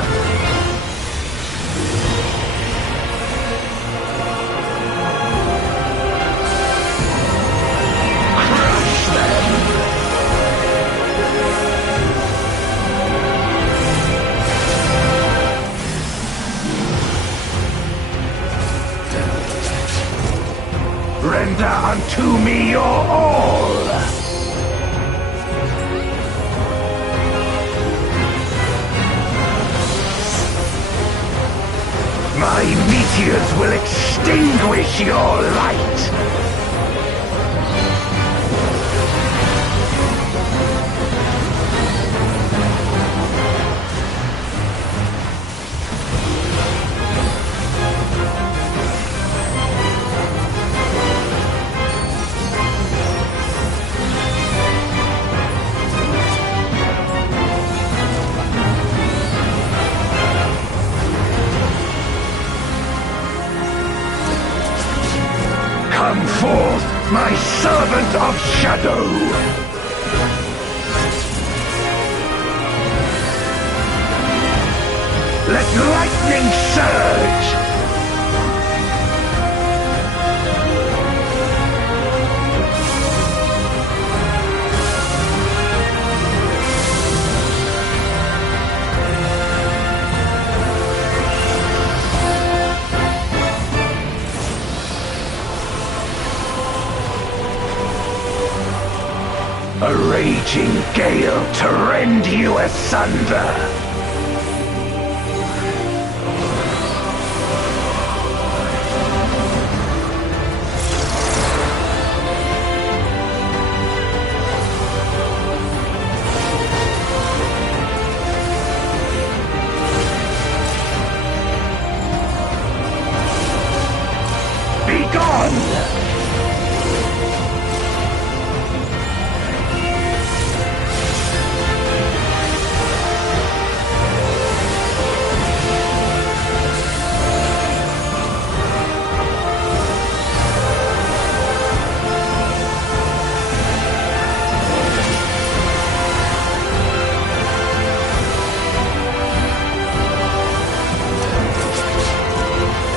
Render unto me your all! My meteors will extinguish your light! Come forth, my servant of shadow! Let lightning surge! A raging gale to rend you asunder! Begone!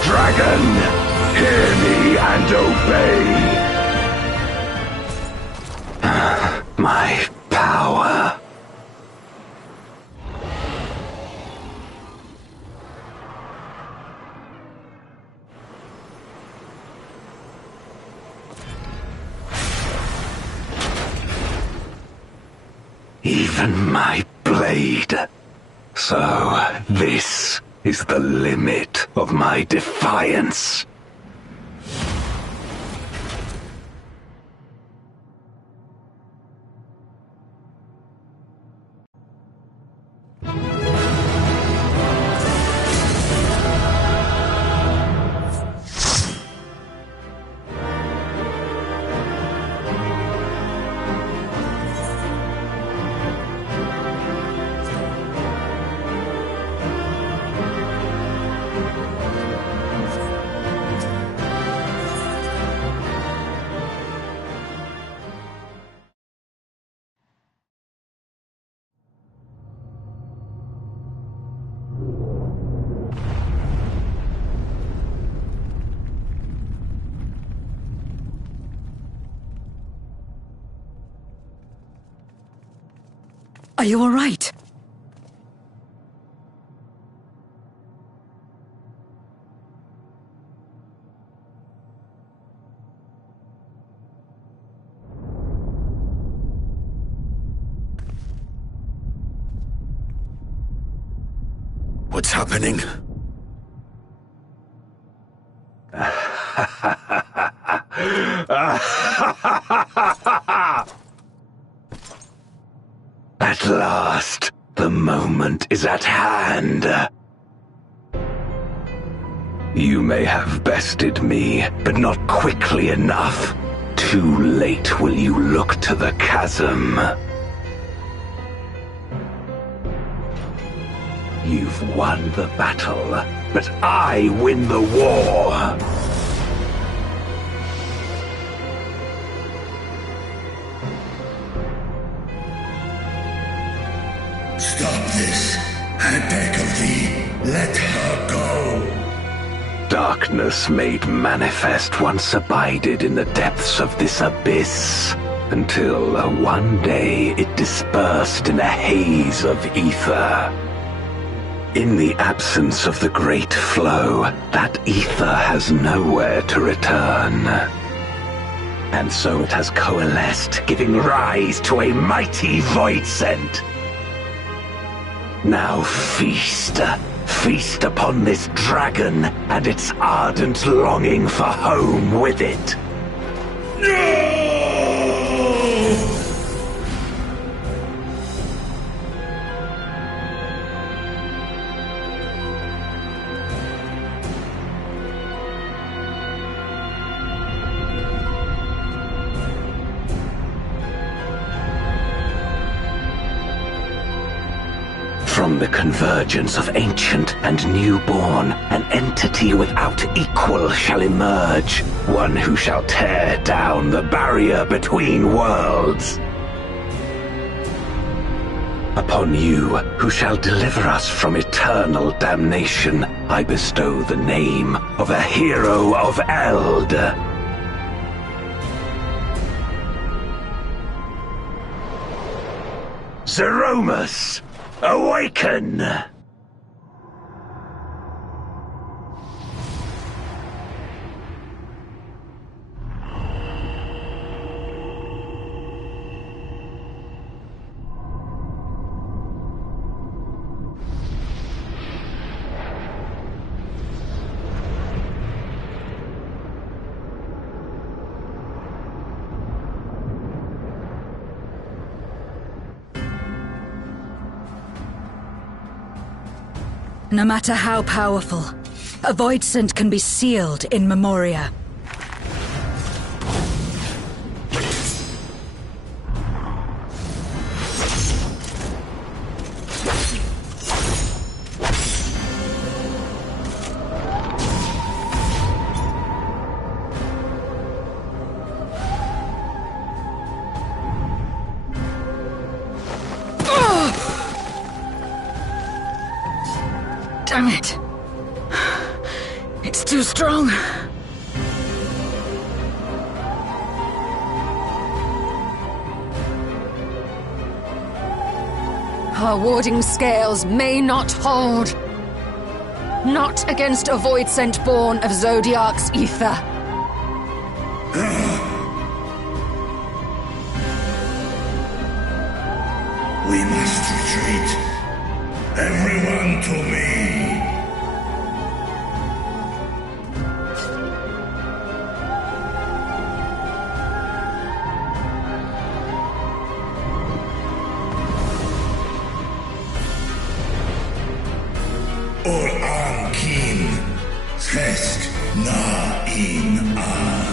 Dragon, hear me and obey! My power. Even my blade. So, this is the limit of my defiance. Are you all right? What's happening? At last, the moment is at hand. You may have bested me, but not quickly enough. Too late will you look to the chasm. You've won the battle, but I win the war! Stop this. I beg of thee, let her go. Darkness made manifest once abided in the depths of this abyss, until one day it dispersed in a haze of ether. In the absence of the great flow, that ether has nowhere to return. And so it has coalesced, giving rise to a mighty void scent. Now feast. Feast upon this dragon and its ardent longing for home with it. No! From the convergence of ancient and newborn, an entity without equal shall emerge, one who shall tear down the barrier between worlds. Upon you, who shall deliver us from eternal damnation, I bestow the name of a hero of Eld. Zeromus! Awaken! No matter how powerful, a void scent can be sealed in Memoria. Damn it. It's too strong. Our warding scales may not hold. Not against a void scent born of Zodiark's ether. We must retreat. Everyone to me. Or Ankim, Test na in an.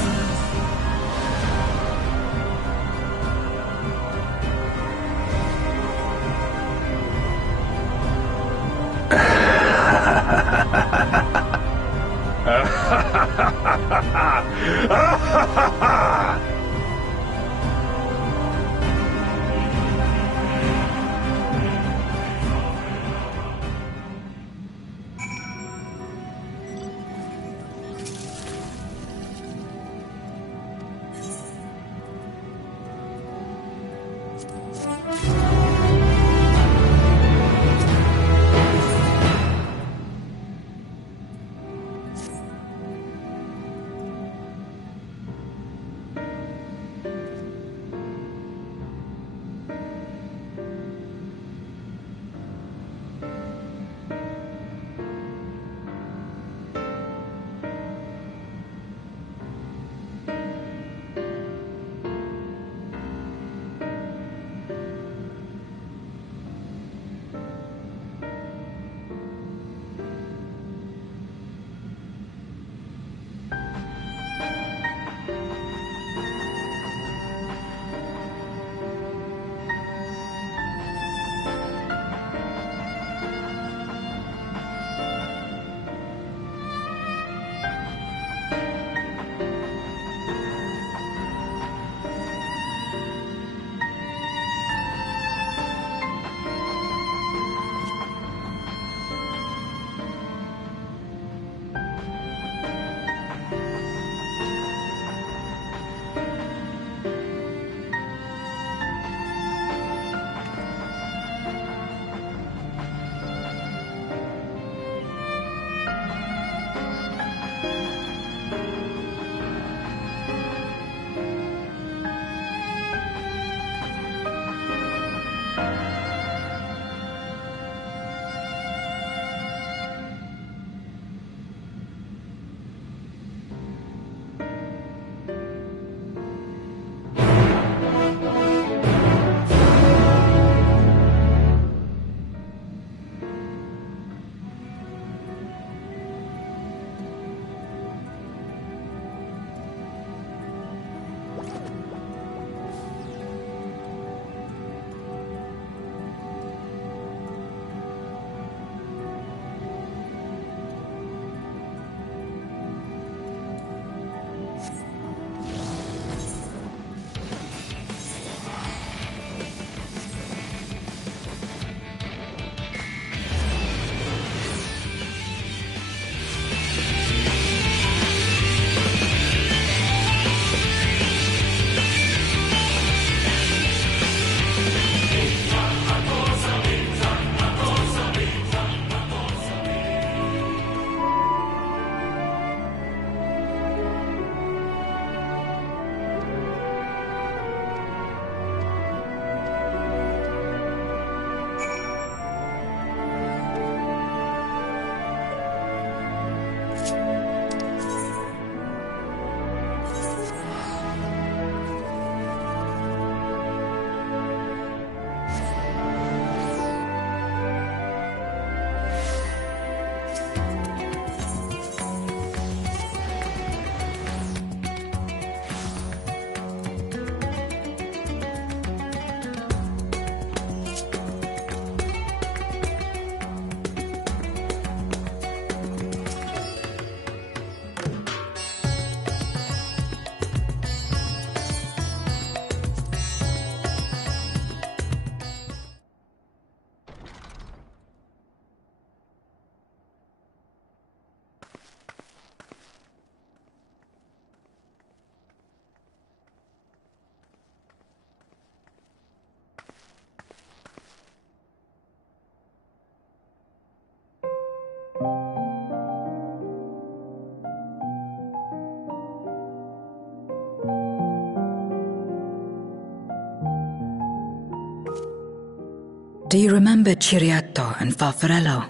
Do you remember Ciriato and Farfarello?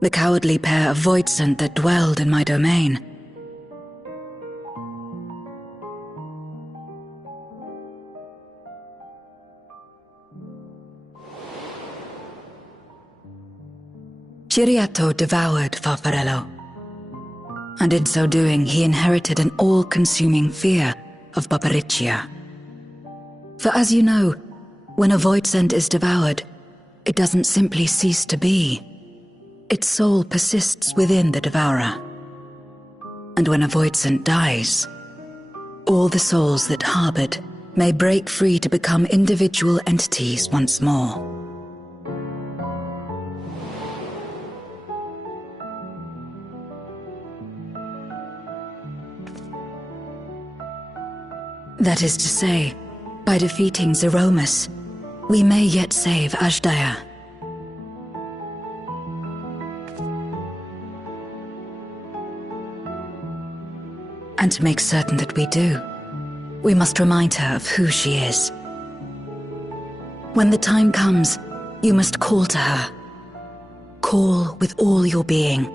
The cowardly pair of Voidsent that dwelled in my domain? Ciriato devoured Farfarello, and in so doing he inherited an all-consuming fear of Barbariccia. For as you know, when a Voidsent is devoured, it doesn't simply cease to be. Its soul persists within the devourer. And when a Voidsent dies, all the souls that harbored may break free to become individual entities once more. That is to say, by defeating Zeromus, we may yet save Azdaja. And to make certain that we do, we must remind her of who she is. When the time comes, you must call to her. Call with all your being.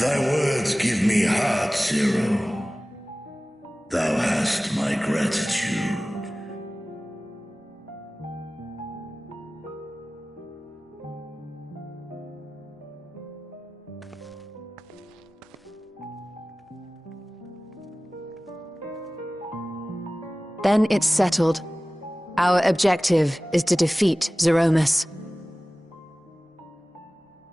Thy words give me heart, Zero. Thou hast my gratitude. Then it's settled. Our objective is to defeat Zeromus.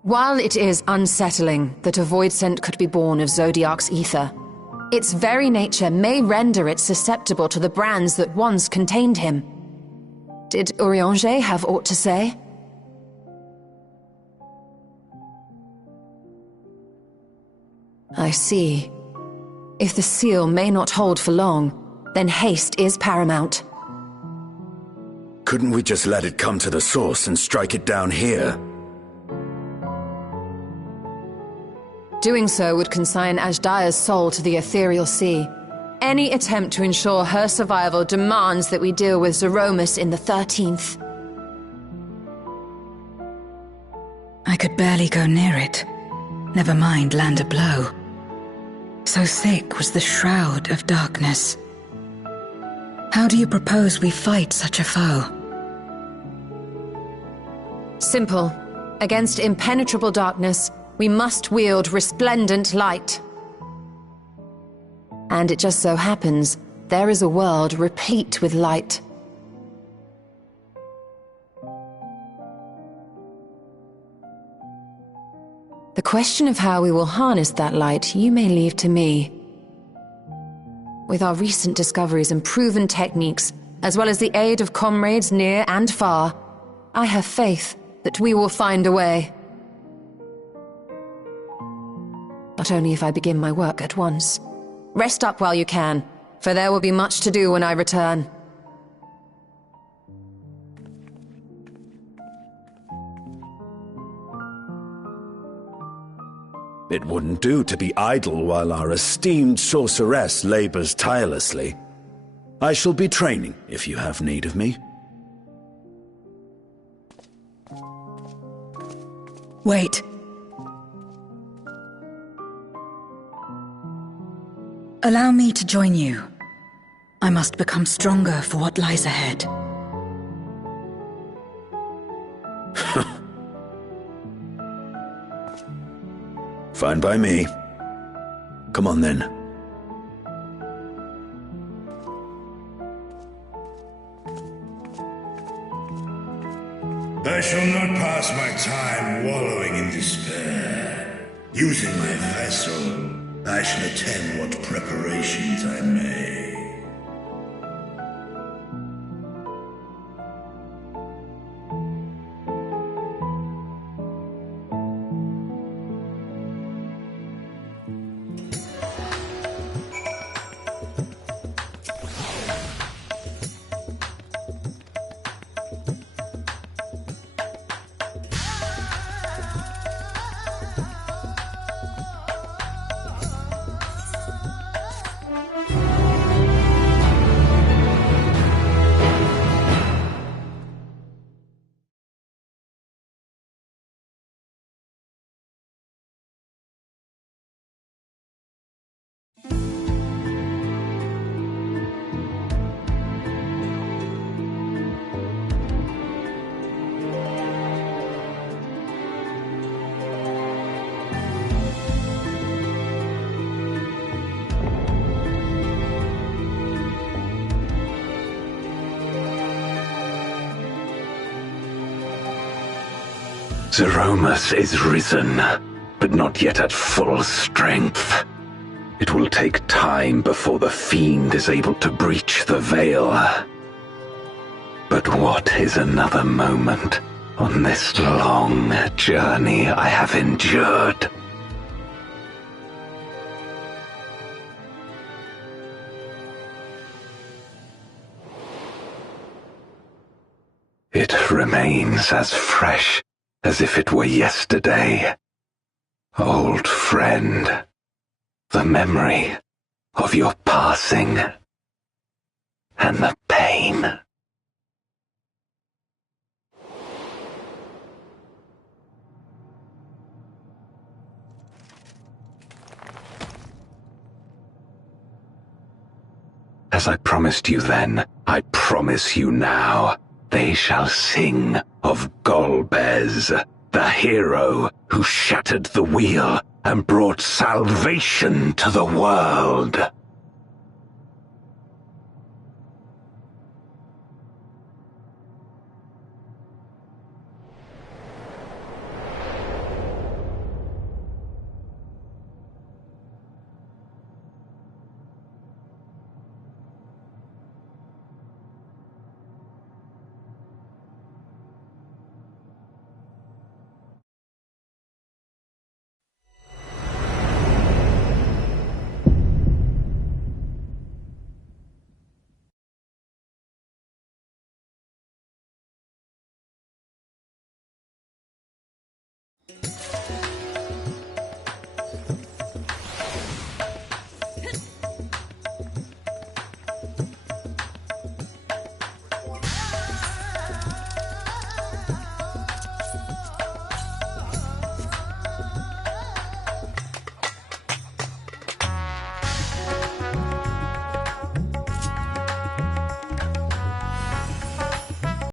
While it is unsettling that a Voidsent could be born of Zodiark's ether, its very nature may render it susceptible to the brands that once contained him. Did Urianger have aught to say? I see. If the seal may not hold for long, then haste is paramount. Couldn't we just let it come to the source and strike it down here? Doing so would consign Azdaja's soul to the ethereal sea. Any attempt to ensure her survival demands that we deal with Zeromus in the 13th. I could barely go near it. Never mind land a blow. So thick was the shroud of darkness. How do you propose we fight such a foe? Simple. Against impenetrable darkness, we must wield resplendent light. And it just so happens, there is a world replete with light. The question of how we will harness that light, you may leave to me. With our recent discoveries and proven techniques, as well as the aid of comrades near and far, I have faith that we will find a way. But only if I begin my work at once. Rest up while you can, for there will be much to do when I return. It wouldn't do to be idle while our esteemed sorceress labors tirelessly. I shall be training if you have need of me. Wait. Allow me to join you. I must become stronger for what lies ahead. Fine by me. Come on then. I shall not pass my time wallowing in despair. Using my vessel, I shall attend what preparations I may. Zeromus is risen, but not yet at full strength. It will take time before the fiend is able to breach the veil. But what is another moment on this long journey I have endured? It remains as fresh as if it were yesterday. Old friend, the memory of your passing and the pain. As I promised you then, I promise you now, they shall sing of Golbez, the hero who shattered the wheel and brought salvation to the world.